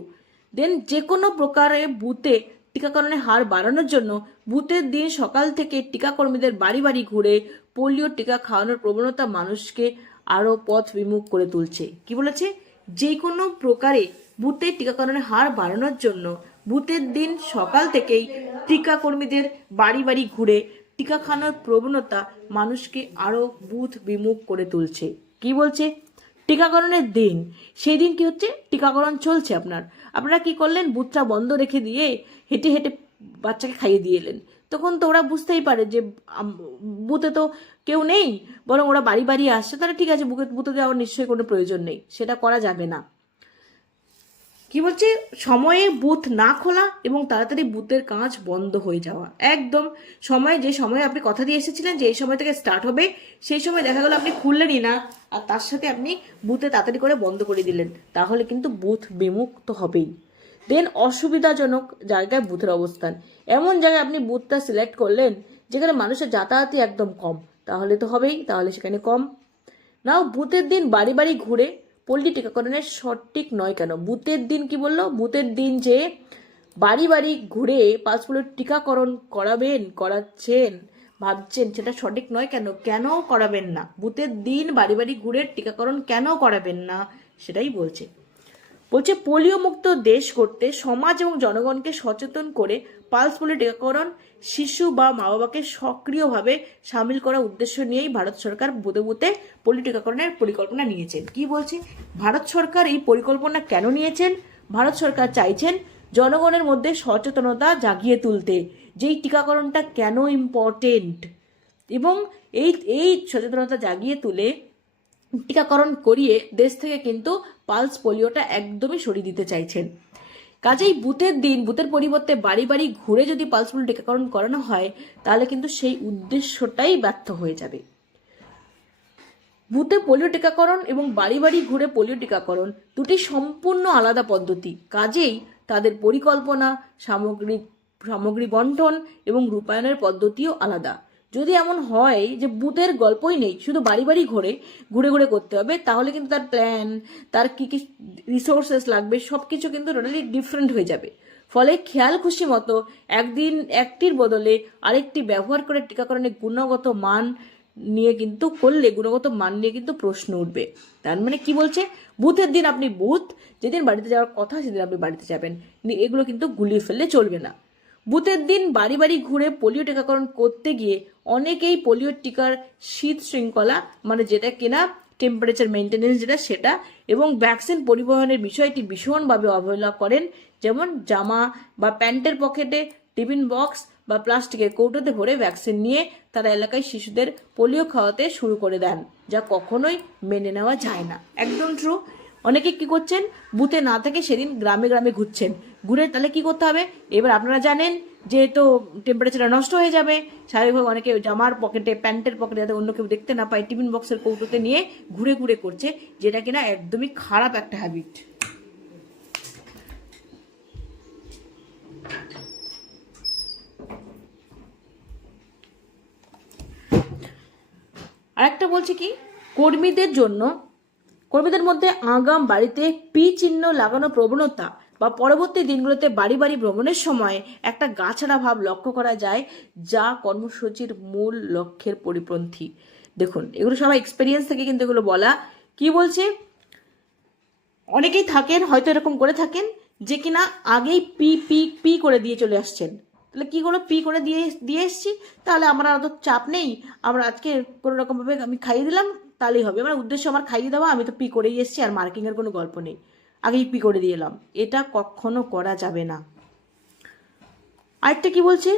দেন যে কোনো প্রকারে বুথে টিকাকরণের হার বাড়ানোর জন্য বুথের দিন সকাল থেকে টিকাকর্মীদের বাড়ি বাড়ি ঘুরে পোলিও টিকা খাওয়ানোর প্রবণতা মানুষকে আরও পথ বিমুখ করে তুলছে। কি বলেছে? যে কোনো প্রকারে বুথে টিকাকরণের হার বাড়ানোর জন্য বুথের দিন সকাল থেকেই টিকাকর্মীদের বাড়ি বাড়ি ঘুরে টিকা খাওয়ানোর প্রবণতা মানুষকে আরও বুথ বিমুখ করে তুলছে। কি বলছে? টিকাকরণের দিন, সেই দিন কি হচ্ছে, টিকাকরণ চলছে, আপনারা কি করলেন, বুথটা বন্ধ রেখে দিয়ে হেঁটে হেঁটে বাচ্চাকে খাইয়ে দিয়ে এলেন। তখন তো ওরা বুঝতেই পারে যে বুথে তো কেউ নেই, বরং ওরা বাড়ি বাড়ি আসছে, তাহলে ঠিক আছে, বুথে যাওয়ার নিশ্চয়ই কোনো প্রয়োজন নেই, সেটা করা যাবে না। কি বলছে? সময়ে বুথ না খোলা এবং তাড়াতাড়ি বুথের কাজ বন্ধ হয়ে যাওয়া। একদম যে সময়ে আপনি কথা দিয়ে এসেছিলেন যে এই সময় থেকে স্টার্ট হবে, সেই সময় দেখা গেল আপনি খুললেনই না, আর তার সাথে আপনি বুথে তাড়াতাড়ি করে বন্ধ করে দিলেন, তাহলে কিন্তু বুথ বিমুখ তো হবেই। দেন অসুবিধাজনক জায়গায় বুথের অবস্থান, এমন জায়গায় আপনি বুথটা সিলেক্ট করলেন যেখানে মানুষের যাতায়াতই একদম কম, তাহলে তো হবেই, তাহলে সেখানে কম। নাও বুথের দিন বাড়ি বাড়ি ঘুরে পোল্ট্রি টিকাকরণের সঠিক নয় কেন? বুথের দিন কি বললো? বুথের দিন যে বাড়ি বাড়ি ঘুরে পালস পোলিও টিকাকরণ করাচ্ছেন, ভাবছেন সেটা সঠিক নয় কেন? কেন করাবেন না? বুথের দিন বাড়ি বাড়ি ঘুরে টিকাকরণ কেন করাবেন না, সেটাই বলছে। পোলিও মুক্ত দেশ করতে সমাজ এবং জনগণকে সচেতন করে পালস পোলিও টিকাকরণ শিশু বা মা বাবাকে সক্রিয়ভাবে সামিল করার উদ্দেশ্য নিয়েই ভারত সরকার বুথে বুথে পোলিও টিকাকরণের পরিকল্পনা নিয়েছেন। কি বলছে? ভারত সরকার এই পরিকল্পনা কেন নিয়েছেন? ভারত সরকার চাইছেন জনগণের মধ্যে সচেতনতা জাগিয়ে তুলতে, যেই টিকাকরণটা কেন ইম্পর্টেন্ট, এবং এই সচেতনতা জাগিয়ে তুলে টিকাকরণ করিয়ে দেশ থেকে কিন্তু পালস পোলিওটা একদমই সরিয়ে দিতে চাইছেন। কাজেই বুথের পরিবর্তে বাড়ি বাড়ি ঘুরে যদি পালস পোলিও টিকাকরণ করানো হয়, তাহলে কিন্তু সেই উদ্দেশ্যটাই ব্যর্থ হয়ে যাবে। বুথে পোলিও টিকাকরণ এবং বাড়ি বাড়ি ঘুরে পোলিও টিকাকরণ দুটি সম্পূর্ণ আলাদা পদ্ধতি। কাজেই তাদের পরিকল্পনা, সামগ্রী বন্টন এবং রূপায়ণের পদ্ধতিও আলাদা। যদি এমন হয় যে বুথের গল্পই নেই, শুধু বাড়ি বাড়ি ঘুরে ঘুরে করতে হবে, তাহলে কিন্তু তার প্ল্যান, তার কী কী রিসোর্সেস লাগবে, সব কিছু কিন্তু টোটালি ডিফারেন্ট হয়ে যাবে। ফলে খেয়াল খুশি মতো একটির বদলে আরেকটি ব্যবহার করে টিকাকরণের গুণগত মান নিয়ে কিন্তু প্রশ্ন উঠবে। তার মানে কি বলছে? বুথের দিন আপনি যেদিন বাড়িতে যাওয়ার কথা সেদিন আপনি বাড়িতে যাবেন, এগুলো কিন্তু গুলিয়ে ফেললে চলবে না। বুথের দিন বাড়ি বাড়ি ঘুরে পোলিও টিকাকরণ করতে গিয়ে অনেকেই পোলিও টিকার শীত শৃঙ্খলা, মানে যেটা কিনা টেম্পারেচার মেনটেনেন্স সেটা এবং ভ্যাকসিন পরিবহনের বিষয়টি ভীষণভাবে অবহেলা করেন। যেমন জামা বা প্যান্টের পকেটে, টিফিন বক্স বা প্লাস্টিকের কৌটোতে ভরে ভ্যাকসিন নিয়ে তারা এলাকায় শিশুদের পোলিও খাওয়াতে শুরু করে দেন, যা কখনোই মেনে নেওয়া যায় না। একদম ট্রু। অনেকে কি করছেন, বুথে না থেকে সেদিন গ্রামে গ্রামে ঘুরছেন, ঘুরে তাহলে কি করতে হবে? এবার আপনারা জানেন যেহেতু টেম্পারেচারটা নষ্ট হয়ে যাবে, স্বাভাবিকভাবে অনেকে জামার পকেটে, প্যান্টের পকেটে, যাতে অন্য কেউ দেখতে না পায়, টিফিন বক্সের কৌটোতে নিয়ে ঘুরে করছে, যেটা কিনা একদমই খারাপ একটা হ্যাবিট। আরেকটা বলছে কি, কর্মীদের মধ্যে আগাম বাড়িতে পি চিহ্ন লাগানো প্রবণতা বা পরবর্তী দিনগুলোতে বাড়ি বাড়ি ভ্রমণের সময় একটা গাছড়া ভাব লক্ষ্য করা যায়, যা কর্মসূচির মূল লক্ষ্যের পরিপন্থী। দেখুন, এগুলো সবাই এক্সপেরিয়েন্স থেকে কিন্তু এগুলো বলা। কি বলছে? অনেকেই থাকেন, হয়তো এরকম করে থাকেন যে কিনা আগেই পি করে দিয়ে চলে আসছেন। তাহলে কি করে পি করে দিয়ে এসছি, তাহলে আমার অত চাপ নেই, আমরা আজকে কোনো রকমভাবে আমি খাইয়ে দিলাম, তাহলেই হবে, আমার উদ্দেশ্য আমার খাইয়ে দেওয়া, আমি তো পি করেই এসছি, আর মার্কিংয়ের কোনো গল্প নেই, আগেই পি করে দিয়ে এলাম। এটা কখনো করা যাবে না। আরেকটা কি বলছে?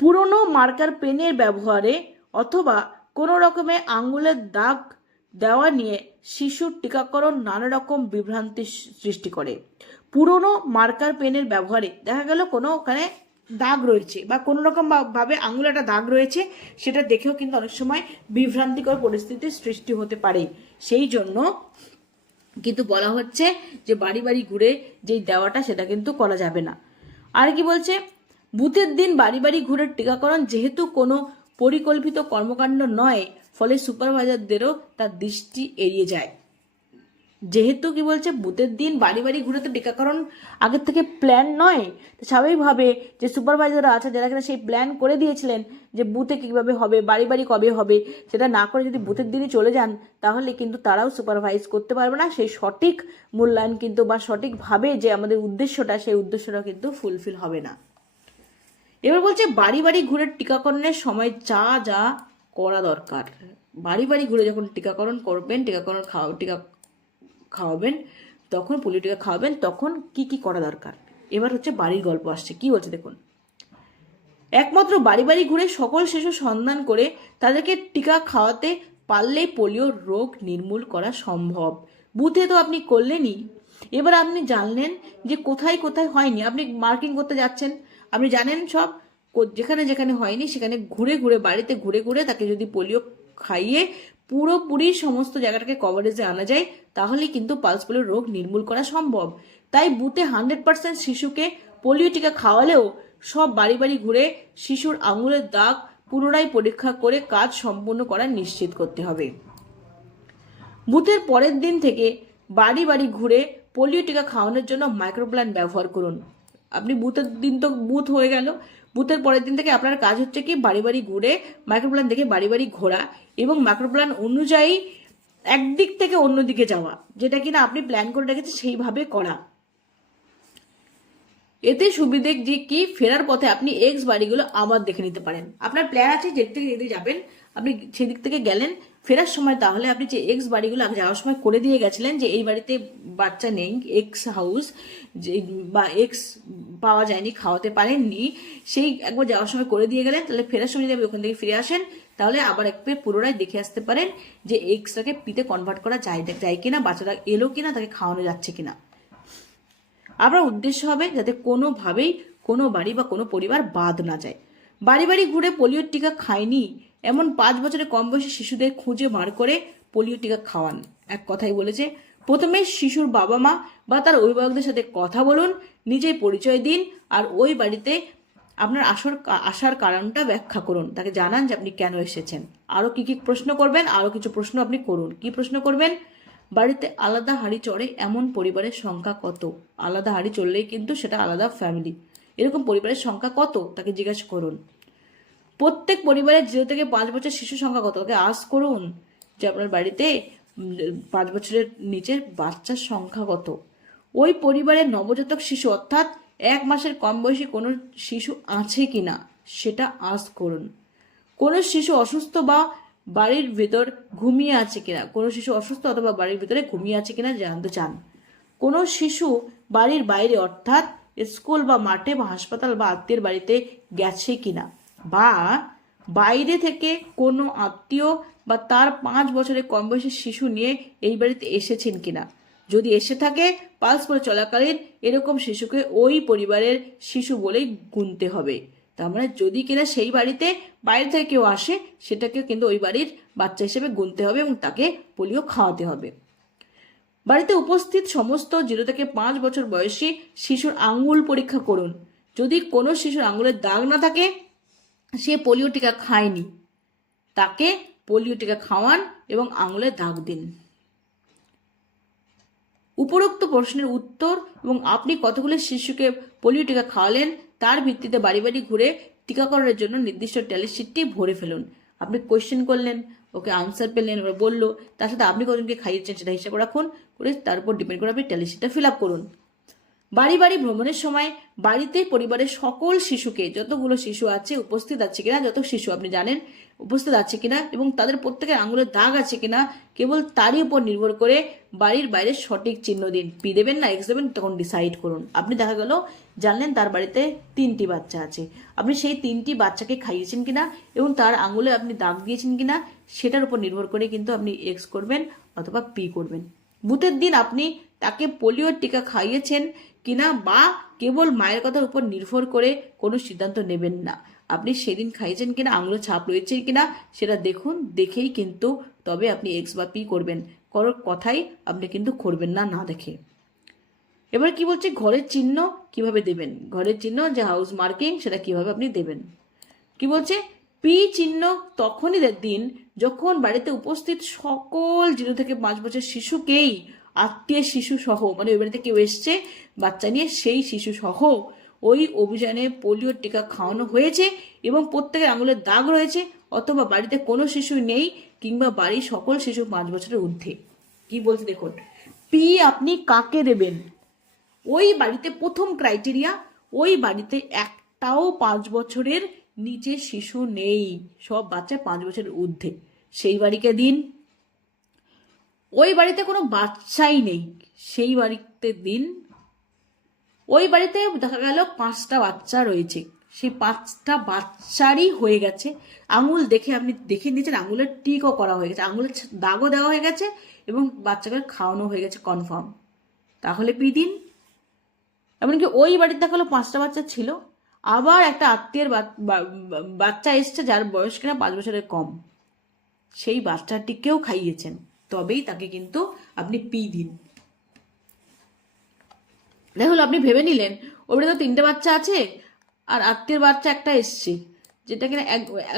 পুরনো মার্কার পেনের ব্যবহারে অথবা কোনো রকমের আঙুলের দাগ দেওয়া নিয়ে শিশুর টিকাকরণ নানা রকম বিভ্রান্তি সৃষ্টি করে। পুরনো মার্কার পেনের ব্যবহারে দেখা গেল কোনো ওখানে দাগ রয়েছে বা কোনো রকম ভাবে আঙুলে একটা দাগ রয়েছে, সেটা দেখেও কিন্তু অনেক সময় বিভ্রান্তিকর পরিস্থিতির সৃষ্টি হতে পারে। সেই জন্য কিন্তু বলা হচ্ছে যে বাড়ি বাড়ি ঘুরে যেই দেওয়াটা সেটা কিন্তু করা যাবে না। আর কি বলছে, বুথের দিন বাড়ি বাড়ি ঘুরে টিকাকরণ যেহেতু কোনো পরিকল্পিত কর্মকাণ্ড নয়, ফলে সুপারভাইজারদেরও তার দৃষ্টি এড়িয়ে যায়। যেহেতু কি বলছে বুথের দিন বাড়ি বাড়ি ঘুরে তো টিকাকরণ আগের থেকে প্ল্যান নয়, তো স্বাভাবিকভাবে যে সুপারভাইজাররা আছে যারা কিনা সেই প্ল্যান করে দিয়েছিলেন যে বুথে কীভাবে হবে, বাড়ি বাড়ি কবে হবে, সেটা না করে যদি বুথের দিনই চলে যান, তাহলে কিন্তু তারাও সুপারভাইজ করতে পারবে না। সেই সঠিক মূল্যায়ন কিন্তু বা সঠিকভাবে যে আমাদের উদ্দেশ্যটা, সেই উদ্দেশ্যটা কিন্তু ফুলফিল হবে না। এবার বলছে বাড়ি বাড়ি ঘুরে টিকাকরণের সময় যা যা করা দরকার। বাড়ি বাড়ি ঘুরে যখন টিকাকরণ করবেন, টিকা খাওয়াবেন, তখন পোলিও টিকা খাওয়াবেন, তখন কি কি করা দরকার। এবার হচ্ছে বাড়ির গল্প আসছে, কি বলছে দেখুন। একমাত্র বাড়ি বাড়ি ঘুরে সকল শিশু সন্ধান করে তাদেরকে টিকা খাওয়াতে পারলেই পোলিও রোগ নির্মূল করা সম্ভব। বুথে তো আপনি করলেনই, এবার আপনি জানলেন যে কোথায় কোথায় হয়নি, আপনি মার্কিং করতে যাচ্ছেন, আপনি জানেন সব যেখানে যেখানে হয়নি সেখানে ঘুরে ঘুরে, বাড়িতে ঘুরে ঘুরে তাকে যদি পোলিও খাইয়ে পুরোপুরি সমস্ত জায়গাটাকে কভারেজে আনা যায়, তাহলে কিন্তু পালস পোলিও রোগ নির্মূল করা সম্ভব। তাই বুথে 100% শিশুকে পোলিও টিকা খাওয়ালেও সব বাড়ি বাড়ি ঘুরে শিশুর আঙুলের দাগ পুনরায় পরীক্ষা করে কাজ সম্পূর্ণ করা নিশ্চিত করতে হবে। বুথের পরের দিন থেকে বাড়ি বাড়ি ঘুরে পোলিও টিকা খাওয়ানোর জন্য মাইক্রোপ্ল্যান ব্যবহার করুন। আপনি বুথের দিন তো বুথ হয়ে গেল, বুথের পরের দিন থেকে আপনার কাজ হচ্ছে কি বাড়ি বাড়ি ঘুরে মাইক্রোপ্ল্যান দেখে বাড়ি বাড়ি ঘোরা এবং মাইক্রোপ্ল্যান অনুযায়ী একদিক থেকে অন্যদিকে যাওয়া, যেটা কিনা আপনি প্ল্যান করে রেখেছেন সেইভাবে করা। এতে সুবিধে যে কি, ফেরার পথে আপনি এক্স বাড়িগুলো আবার দেখে নিতে পারেন। আপনার প্ল্যান আছে যেদিক থেকে যেদিকে যাবেন, আপনি সেদিক থেকে গেলেন, ফেরার সময় তাহলে আপনি যে এক্স বাড়িগুলো আগে যাওয়ার সময় করে দিয়ে গেছিলেন যে এই বাড়িতে বাচ্চা নেই, এক্স হাউস যে বা এক্স পাওয়া যায়নি, খাওয়াতে পারেননি, সেই একবার যাওয়ার সময় করে দিয়ে গেলেন, তাহলে ফেরার সময় যদি আপনি ওখান থেকে ফিরে আসেন, তাহলে আবার একবার পুনরায় দেখে আসতে পারেন যে এক্সটাকে পিতে কনভার্ট করা যায় কিনা, বাচ্চাটা এলো কিনা, তাকে খাওয়ানো যাচ্ছে কিনা। আপনার উদ্দেশ্য হবে যাতে কোনোভাবেই কোনো বাড়ি বা কোনো পরিবার বাদ না যায়। বাড়ি বাড়ি ঘুরে পোলিওর টিকা খায়নি এমন 5 বছরের কম বয়সী শিশুদের খুঁজে বার করে পোলিও টিকা খাওয়ান। এক কথাই বলেছে, প্রথমে শিশুর বাবা মা বা তার অভিভাবকদের সাথে কথা বলুন, নিজেই পরিচয় দিন, আর ওই বাড়িতে আপনার আসার কারণটা ব্যাখ্যা করুন, তাকে জানান যে আপনি কেন এসেছেন। আরও কি কি প্রশ্ন করবেন, আরও কিছু প্রশ্ন আপনি করুন। কি প্রশ্ন করবেন? বাড়িতে আলাদা হাঁড়ি চড়ে এমন পরিবারের সংখ্যা কত? আলাদা হাঁড়ি চললেই কিন্তু সেটা আলাদা ফ্যামিলি, এরকম পরিবারের সংখ্যা কত তাকে জিজ্ঞাসা করুন। প্রত্যেক পরিবারের 0 থেকে 5 বছর শিশু সংখ্যা কত তাকে আস্ক করুন যে আপনার বাড়িতে 5 বছরের নিচের বাচ্চার সংখ্যা কত। ওই পরিবারের নবজাতক শিশু অর্থাৎ 1 মাসের কম বয়সী কোনো শিশু আছে কিনা সেটা আস্ক করুন। কোনো শিশু অসুস্থ বা বাড়ির ভিতর ঘুমিয়ে আছে কিনা, কোনো শিশু অসুস্থ অথবা বাড়ির ভিতরে ঘুমিয়ে আছে কিনা জানতে চান। কোনো শিশু বাড়ির বাইরে অর্থাৎ স্কুল বা মাঠে বা হাসপাতাল বা আত্মীয়ের বাড়িতে গেছে কিনা, বা বাইরে থেকে কোনো আত্মীয় বা তার 5 বছরের কম বয়সী শিশু নিয়ে এই বাড়িতে এসেছেন কিনা। যদি এসে থাকে পালস পোলিও চলাকালীন এরকম শিশুকে ওই পরিবারের শিশু বলেই গুনতে হবে। তার মানে যদি কিনা সেই বাড়িতে বাইরে থেকে কেউ আসে সেটাকে কিন্তু ওই বাড়ির বাচ্চা হিসেবে গুনতে হবে এবং তাকে পোলিও খাওয়াতে হবে। বাড়িতে উপস্থিত সমস্ত 0 থেকে 5 বছর বয়সী শিশুর আঙ্গুল পরীক্ষা করুন। যদি কোনো শিশুর আঙ্গুলের দাগ না থাকে, সে পোলিও টিকা খায়নি, তাকে পোলিও টিকা খাওয়ান এবং আঙুলে দাগ দিন। উপরোক্ত প্রশ্নের উত্তর এবং আপনি কতগুলো শিশুকে পোলিও টিকা খাওয়ালেন তার ভিত্তিতে বাড়ি বাড়ি ঘুরে টিকাকরণের জন্য নির্দিষ্ট ট্যালি শিটটি ভরে ফেলুন। আপনি কোয়েশ্চেন করলেন, ওকে আনসার পেলেন, ওরা বললো, তার সাথে আপনি কজনকে খাইয়েছেন সেটা হিসাব রাখুন, করে তার উপর ডিপেন্ড করে আপনি ট্যালি শিটটা ফিল আপ করুন। বাড়ি বাড়ি ভ্রমণের সময় বাড়িতে পরিবারের সকল শিশুকে, যতগুলো শিশু আছে উপস্থিত আছে কিনা, যত শিশু আপনি জানেন উপস্থিত আছে কিনা এবং তাদের প্রত্যেকের আঙুলের দাগ আছে কিনা, কেবল তারই উপর নির্ভর করে বাড়ির বাইরে সঠিক চিহ্ন দিন। পি দেবেন না এক্স দেবেন তখন ডিসাইড করুন। আপনি দেখা গেল জানলেন তার বাড়িতে 3টি বাচ্চা আছে, আপনি সেই 3টি বাচ্চাকে খাইয়েছেন কিনা এবং তার আঙুলে আপনি দাগ দিয়েছেন কিনা সেটার উপর নির্ভর করে কিন্তু আপনি এক্স করবেন অথবা পি করবেন। বুথের দিন আপনি তাকে পোলিওর টিকা খাইয়েছেন কিনা বা কেবল মায়ের কথার উপর নির্ভর করে কোনো সিদ্ধান্ত নেবেন না। আপনি সেদিন খাইয়েছেন কিনা, আঙুলের ছাপ রয়েছে কিনা সেটা দেখুন, দেখেই কিন্তু তবে আপনি এক্স বা পি করবেন। কারোর কথাই আপনি কিন্তু করবেন না না দেখে। এবার কি বলছে, ঘরের চিহ্ন কিভাবে দেবেন, ঘরের চিহ্ন যে হাউস মার্কিং সেটা কিভাবে আপনি দেবেন। কি বলছে, পি চিহ্ন তখনই দিন যখন বাড়িতে উপস্থিত সকল 0 থেকে 5 বছর শিশুকেই আত্মীয় শিশু সহ, মানে ওই বাড়িতে কেউ এসছে বাচ্চা নিয়ে, সেই শিশু সহ ওই অভিযানে পোলিওর টিকা খাওয়ানো হয়েছে এবং প্রত্যেকের আঙুলের দাগ রয়েছে, অথবা বাড়িতে কোনো শিশু নেই কিংবা বাড়ির সকল শিশু 5 বছরের ঊর্ধ্বে। কি বলছে দেখুন, পি আপনি কাকে দেবেন। ওই বাড়িতে প্রথম ক্রাইটেরিয়া, ওই বাড়িতে একটাও 5 বছরের নিচে শিশু নেই, সব বাচ্চা 5 বছরের ঊর্ধ্বে, সেই বাড়িকে দিন। ওই বাড়িতে কোনো বাচ্চাই নেই, সেই বাড়িতে দিন। ওই বাড়িতে দেখা গেল 5টা বাচ্চা রয়েছে, সেই 5টা বাচ্চারই হয়ে গেছে, আঙুল দেখে আপনি দেখে নিয়েছেন, আঙুলের টিকও করা হয়ে গেছে, আঙুলের দাগও দেওয়া হয়ে গেছে এবং বাচ্চাকে খাওয়ানো হয়ে গেছে কনফার্ম, তাহলে পি দিন। এমনকি ওই বাড়িতে দেখা গেলো 5টা বাচ্চা ছিল, আবার একটা আত্মীয়ের বাচ্চা এসছে যার বয়স কিনা 5 বছরের কম, সেই বাচ্চাটিকেও খাইয়েছেন, তবেই তাকে কিন্তু আপনি পি দিন। দেখুন আপনি ভেবে নিলেন ওপরে তো 3টে বাচ্চা আছে আর আত্মীয়ের বাচ্চা একটা এসছে, যেটা কিনা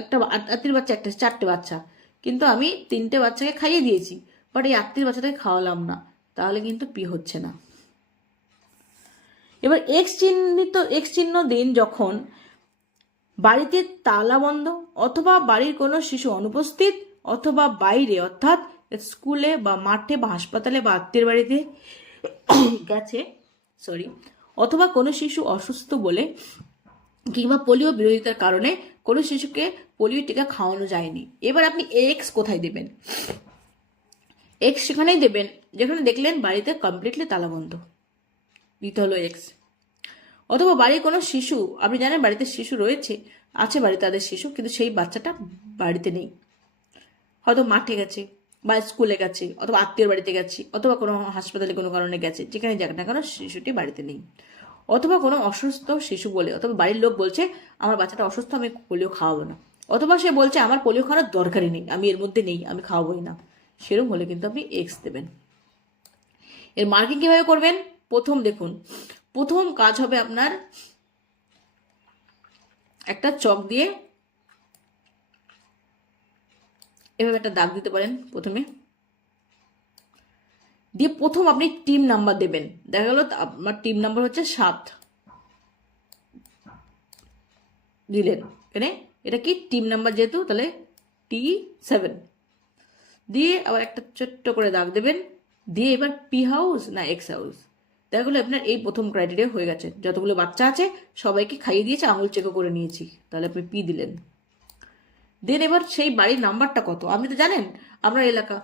একটা আত্মীয়ের বাচ্চা একটা, 4টে বাচ্চা, কিন্তু আমি 3টে বাচ্চাকে খাইয়ে দিয়েছি, বাট এই আত্মীয়ের বাচ্চাটাকে খাওয়ালাম না, তাহলে কিন্তু পি হচ্ছে না। এবার এক্স চিহ্ন দিন যখন বাড়িতে তালা বন্ধ অথবা বাড়ির কোনো শিশু অনুপস্থিত অথবা বাইরে অর্থাৎ স্কুলে বা মাঠে বা হাসপাতালে বা আত্মীয়ের বাড়িতে গেছে অথবা কোনো শিশু অসুস্থ বলে কিংবা পোলিও বিরোধিতার কারণে কোনো শিশুকে পোলিও টিকা খাওয়ানো যায়নি। এবার আপনি এক্স কোথায় দেবেন, এক্স সেখানেই দেবেন যেখানে দেখলেন বাড়িতে কমপ্লিটলি তালাবন্ধ, দিতে হলো এক্স। অথবা বাড়ির কোনো শিশু, আপনি জানেন বাড়িতে শিশু রয়েছে, আছে বাড়িতে তাদের শিশু, কিন্তু সেই বাচ্চাটা বাড়িতে নেই, হয়তো মাঠে গেছে বা স্কুলে গেছে অথবা আত্মীয়র বাড়িতে গেছে অথবা কোনো হাসপাতালে কোনো কারণে গেছে, যেখানে যাক না কেন শিশুটি বাড়িতে নেই। অথবা কোনো অসুস্থ শিশু বলে, অথবা বাড়ির লোক বলছে আমার বাচ্চাটা অসুস্থ, আমি পোলিও খাওয়াবো না, অথবা সে বলছে আমার পোলিও খাওয়ানোর দরকারই নেই, আমি এর মধ্যে নেই, আমি খাওয়াবোই না, সেরকম হলে কিন্তু আপনি এক্স দেবেন। এর মার্কিং কীভাবে করবেন, প্রথম কাজ হবে আপনার একটা চক দিয়ে এভাবে একটা দাগ দিতে পারেন প্রথমে, দিয়ে প্রথম আপনি টিম নাম্বার দেবেন। দেখা গেল আপনার টিম নাম্বার হচ্ছে 7 দিলেন, এখানে এটা কি টিম নাম্বার যেহেতু, তাহলে T7 দিয়ে আবার একটা ছোট্ট করে দাগ দেবেন, দিয়ে এবার পি হাউস না এক্স হাউস। দেখা গেলো আপনার এই প্রথম ক্রাইটেরিয়া হয়ে গেছে, যতগুলো বাচ্চা আছে সবাইকে খাইয়ে দিয়েছে, আঙুল চেকও করে নিয়েছি, তাহলে আপনি পি দিলেন। দেন এবার সেই বাড়ির নাম্বারটা কত, আপনি তো জানেন আপনার এলাকা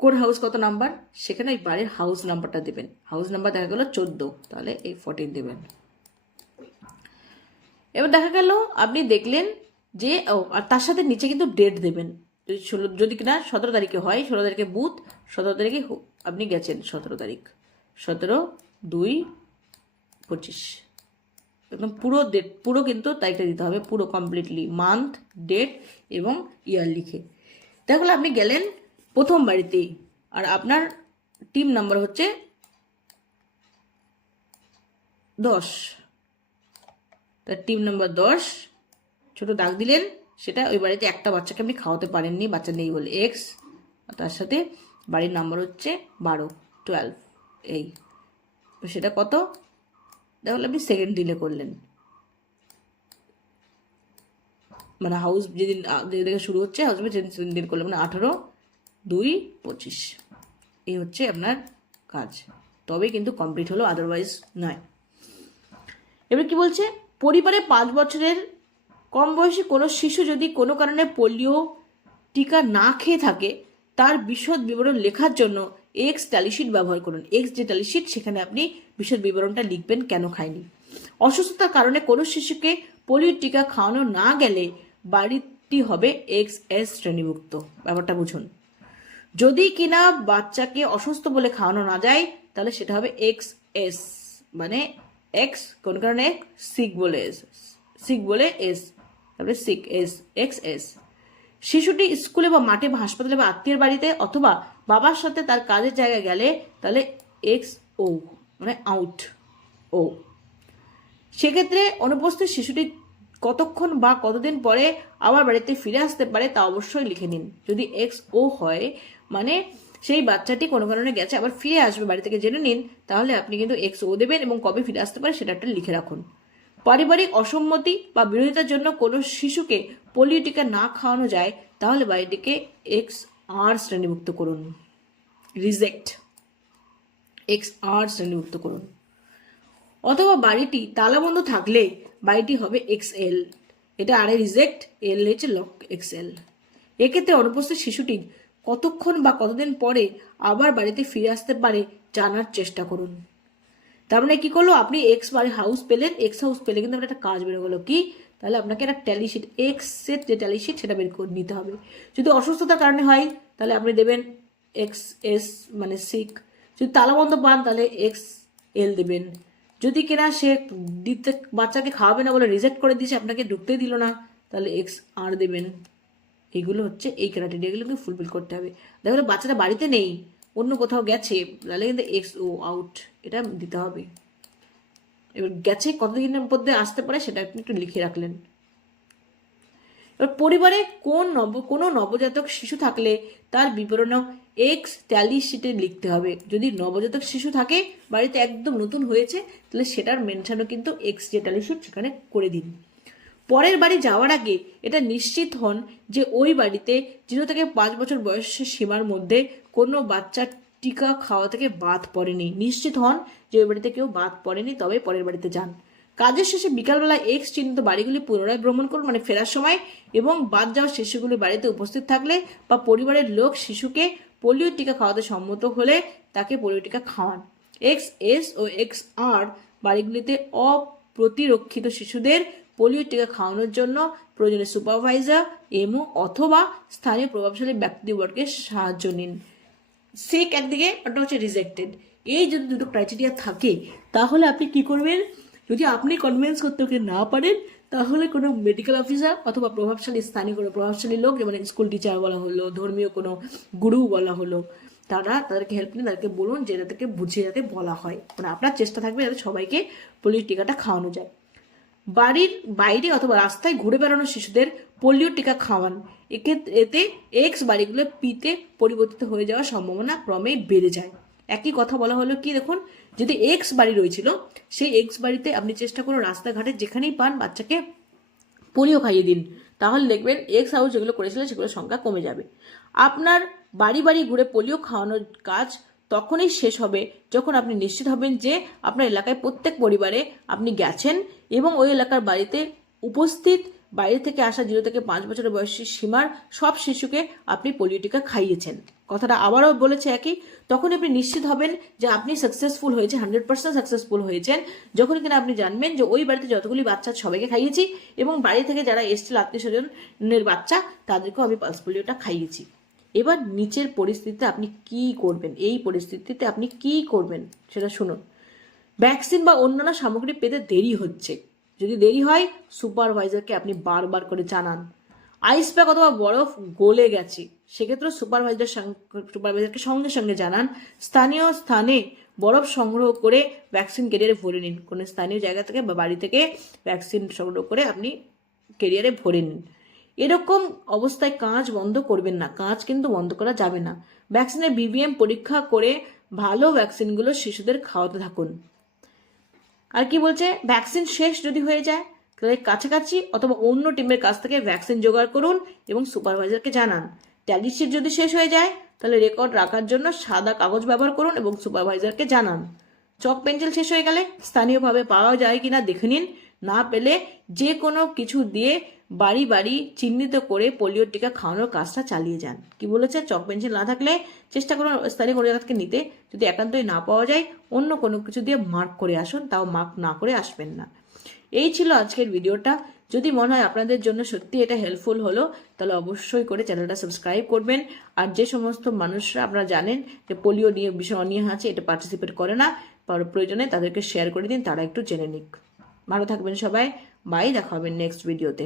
কোড হাউস কত নাম্বার, সেখানে ওই বাড়ির হাউস নাম্বারটা দেবেন। হাউস নাম্বার দেখা গেল 14, তাহলে এই 14 দেবেন। এবার দেখা গেল আপনি দেখলেন যে আর তার সাথে নিচে কিন্তু ডেট দেবেন, যদি কিনা 17 তারিখে হয়, 16 তারিখে বুথ, 17 তারিখে আপনি গেছেন, 17 তারিখ 17/2/25, একদম পুরো ডেট, পুরো কিন্তু তারিখটা দিতে হবে, পুরো কমপ্লিটলি মান্থ ডেট এবং ইয়ার লিখে। তাহলে আপনি গেলেন প্রথম বাড়িতেই, আর আপনার টিম নাম্বার হচ্ছে 10, তার টিম নাম্বার 10, ছোট দাগ দিলেন, সেটা ওই বাড়িতে একটা বাচ্চাকে আপনি খাওয়াতে পারেননি, বাচ্চা নেই বলে এক্স, তার সাথে বাড়ির নাম্বার হচ্ছে 12 এই, সেটা কত, তাহলে আপনি সেকেন্ড দিলে করলেন, মানে হাউস যেদিন থেকে শুরু হচ্ছে হাউস সেদিন দিন করলেন, মানে 18/2/25, এই হচ্ছে আপনার কাজ। তবে কিন্তু কমপ্লিট হলো, আদারওয়াইজ নয়। এবার কি বলছে, পরিবারে 5 বছরের কম বয়সী কোনো শিশু যদি কোনো কারণে পোলিও টিকা না খেয়ে থাকে, তার বিশদ বিবরণ লেখার জন্য এক্স ট্যালিশিট ব্যবহার করুন। এক্স যে ট্যালিশিট, সেখানে আপনি বিশদ বিবরণটা লিখবেন কেন খায়নি। অসুস্থতার কারণে কোনো শিশুকে পোলিও টিকা খাওয়ানো না গেলে বাড়িটি হবে XS শ্রেণীভুক্ত। ব্যাপারটা বুঝুন। যদি কিনা বাচ্চাকে অসুস্থ বলে খাওয়ানো না যায়, তাহলে সেটা হবে XS, মানে এক্স কোন কারণে সিক বলে এস, তারপরে সিক এস, XS। শিশুটি স্কুলে বা মাঠে বা হাসপাতালে বা আত্মীয়ের বাড়িতে অথবা বাবার সাথে তার কাজের জায়গায় গেলে, তাহলে XO, মানে আউট ও। সেক্ষেত্রে অনুপস্থিত শিশুটি কতক্ষণ বা কতদিন পরে আবার বাড়িতে ফিরে আসতে পারে তা অবশ্যই লিখে নিন। যদি XO হয়, মানে সেই বাচ্চাটি কোনো কারণে গেছে, আবার ফিরে আসবে বাড়ি থেকে জেনে নিন, তাহলে আপনি কিন্তু XO দেবেন এবং কবে ফিরে আসতে পারে সেটা একটা লিখে রাখুন। পারিবারিক অসম্মতি বা বিরোধিতার জন্য কোনো শিশুকে পোলিও টিকা না খাওয়ানো যায়, তাহলে বাড়িটিকে XR শ্রেণীভুক্ত করুন। রিজেক্ট, XR শ্রেণীভুক্ত করুন। অথবা বাড়িটি তালাবন্ধ থাকলে বাড়িটি হবে XL, এটা আরে রিজেক্ট, এল হচ্ছে লক, XL। এক্ষেত্রে অনুপস্থিত শিশুটি কতক্ষণ বা কতদিন পরে আবার বাড়িতে ফিরে আসতে পারে জানার চেষ্টা করুন। তার মানে কি করলো, আপনি এক্স হাউস পেলেন, এক্স হাউস পেলে কিন্তু আপনার একটা কাজ বেরো গেলো কি, তাহলে আপনাকে একটা ট্যালিশিট, এক্সের যে ট্যালিশিট সেটা বের করে নিতে হবে। যদি অসুস্থতার কারণে হয়, তাহলে আপনি দেবেন XS, মানে সিক। যদি তালাবন্ধ পান, তাহলে XL দেবেন। যদি কিনা সে দিতে বাচ্চাকে খাওয়াবে না বলে রিজেক্ট করে দিয়েছে, আপনাকে ঢুকতেই দিল না, তাহলে XR দেবেন। এগুলো হচ্ছে এই ক্রাইটেরিয়া, এগুলোকে ফুলফিল করতে হবে। দেখো বাচ্চাটা বাড়িতে নেই, অন্য কোথাও গেছে, তাহলে কিন্তু XO আউট, এটা দিতে হবে। এবার গেছে কতদিনের মধ্যে আসতে পারে সেটা আপনি একটু লিখে রাখলেন। এবার পরিবারে কোনো নবজাতক শিশু থাকলে তার বিবরণ এক্স ট্যালি শিটে লিখতে হবে। যদি নবজাতক শিশু থাকে বাড়িতে, একদম নতুন হয়েছে, তাহলে সেটার মেনশনও কিন্তু এক্স যে ট্যালি শিট সেখানে করে দিন। পরের বাড়ি যাওয়ার আগে এটা নিশ্চিত হন যে ওই বাড়িতে 0 থেকে 5 বছর বয়সের সীমার মধ্যে কোনো বাচ্চা টিকা খাওয়া থেকে বাদ পড়েনি। নিশ্চিত হন যে ওই বাড়িতে কেউ বাদ পড়েনি, তবে পরের বাড়িতে যান। কাজের শেষে বিকালবেলা এক্স চিহ্নিত বাড়িগুলি পুনরায় ভ্রমণ করুন, মানে ফেরার সময়, এবং বাদ যাওয়া শিশুগুলি বাড়িতে উপস্থিত থাকলে বা পরিবারের লোক শিশুকে পোলিও টিকা খাওয়াতে সম্মত হলে তাকে পোলিও টিকা খাওয়ান। XS ও XR বাড়িগুলিতে অপ্রতিরক্ষিত শিশুদের পোলিও টিকা খাওয়ানোর জন্য প্রয়োজনীয় সুপারভাইজার, এমও অথবা স্থানীয় প্রভাবশালী ব্যক্তিবর্গের সাহায্য নিন। সিক একদিকে, ওটা হচ্ছে রিজেক্টেড। এই যদি দুটো ক্রাইটেরিয়া থাকে, তাহলে আপনি কি করবেন, যদি আপনি কনভিন্স করতে না পারেন, তাহলে কোনো মেডিকেল অফিসার অথবা প্রভাবশালী স্থানীয় কোনো প্রভাবশালী লোক, যেমন স্কুল টিচার বলা হলো, ধর্মীয় কোনো গুরু বলা হলো, তাদেরকে হেল্প নিয়ে তাদেরকে বলুন যে তাদেরকে বুঝিয়ে যাতে বলা হয়, মানে আপনার চেষ্টা থাকবে যাতে সবাইকে পোলিও টিকাটা খাওয়ানো যায়। বাড়ির বাইরে অথবা রাস্তায় ঘুরে বেড়ানো শিশুদের পোলিও টিকা খাওয়ান। এতে এক্স বাড়িগুলো পিতে পরিবর্তিত হয়ে যাওয়ার সম্ভাবনা ক্রমেই বেড়ে যায়। একই কথা বলা হলো কি, দেখুন, যদি এক্স বাড়ি রয়েছিল, সেই এক্স বাড়িতে আপনি চেষ্টা করুন রাস্তাঘাটে যেখানেই পান বাচ্চাকে পোলিও খাইয়ে দিন, তাহলে দেখবেন এক্স হাউস যেগুলো করেছিলেন সেগুলোর সংখ্যা কমে যাবে। আপনার বাড়ি বাড়ি ঘুরে পোলিও খাওয়ানোর কাজ তখনই শেষ হবে যখন আপনি নিশ্চিত হবেন যে আপনার এলাকায় প্রত্যেক পরিবারে আপনি গেছেন এবং ওই এলাকার বাড়িতে উপস্থিত বাইরে থেকে আসা 0 থেকে 5 বছরের বয়সী সীমার সব শিশুকে আপনি পোলিও টিকা খাইয়েছেন। কথাটা আবারও বলেছে একই। তখন আপনি নিশ্চিত হবেন যে আপনি সাকসেসফুল হয়েছে, 100% সাকসেসফুল হয়েছেন, যখন কিনা আপনি জানবেন যে ওই বাড়িতে যতগুলি বাচ্চা সবাইকে খাইয়েছি এবং বাড়ি থেকে যারা এসেছিল আত্মীয় স্বজনের বাচ্চা তাদেরকেও আমি পালস পোলিওটা খাইয়েছি। এবার নিচের পরিস্থিতিতে আপনি কি করবেন, এই পরিস্থিতিতে আপনি কি করবেন সেটা শুনুন। ভ্যাকসিন বা অন্যান্য সামগ্রী পেতে দেরি হচ্ছে, যদি দেরি হয় সুপারভাইজারকে আপনি বারবার করে জানান। আইস প্যাক অথবা বরফ গলে গেছে, সেক্ষেত্রে সুপারভাইজারকে সঙ্গে সঙ্গে জানান। স্থানীয় স্থানে বরফ সংগ্রহ করে ভ্যাকসিন ক্যারিয়ারে ভরে নিন। কোনো স্থানীয় জায়গা থেকে বা বাড়ি থেকে ভ্যাকসিন সংগ্রহ করে আপনি ক্যারিয়ারে ভরে নিন। এরকম অবস্থায় কাঁচ বন্ধ করবেন না, কাঁচ কিন্তু বন্ধ করা যাবে না। ভ্যাকসিনের BVM পরীক্ষা করে ভালো ভ্যাকসিনগুলো শিশুদের খাওয়াতে থাকুন। আর কি বলছে, ভ্যাকসিন শেষ যদি হয়ে যায় তাহলে কাছাকাছি অথবা অন্য টিমের কাছ থেকে ভ্যাকসিন জোগাড় করুন এবং সুপারভাইজারকে জানান। ট্যালি শিট যদি শেষ হয়ে যায় তাহলে রেকর্ড রাখার জন্য সাদা কাগজ ব্যবহার করুন এবং সুপারভাইজারকে জানান। চক পেন্সিল শেষ হয়ে গেলে স্থানীয়ভাবে পাওয়া যায় কিনা দেখে নিন, না পেলে যে কোনো কিছু দিয়ে বাড়ি বাড়ি চিহ্নিত করে পোলিও টিকা খাওয়ানোর কাজটা চালিয়ে যান। কি বলেছে, চক পেন্সিল না থাকলে চেষ্টা করুন স্থানীয় কোনো জায়গা থেকে নিতে, যদি একান্তই না পাওয়া যায় অন্য কোনো কিছু দিয়ে মার্ক করে আসুন, তাও মার্ক না করে আসবেন না। এই ছিল আজকের ভিডিওটা। যদি মনে হয় আপনাদের জন্য সত্যি এটা হেল্পফুল হলো, তাহলে অবশ্যই করে চ্যানেলটা সাবস্ক্রাইব করবেন। আর যে সমস্ত মানুষরা আপনারা জানেন যে পোলিও নিয়ে বিষয় অনিয়ে আছে, এটা পার্টিসিপেট করে না, প্রয়োজনে তাদেরকে শেয়ার করে দিন, তারা একটু জেনে নিক। ভালো থাকবেন সবাই, বাই, দেখা হবে নেক্সট ভিডিওতে।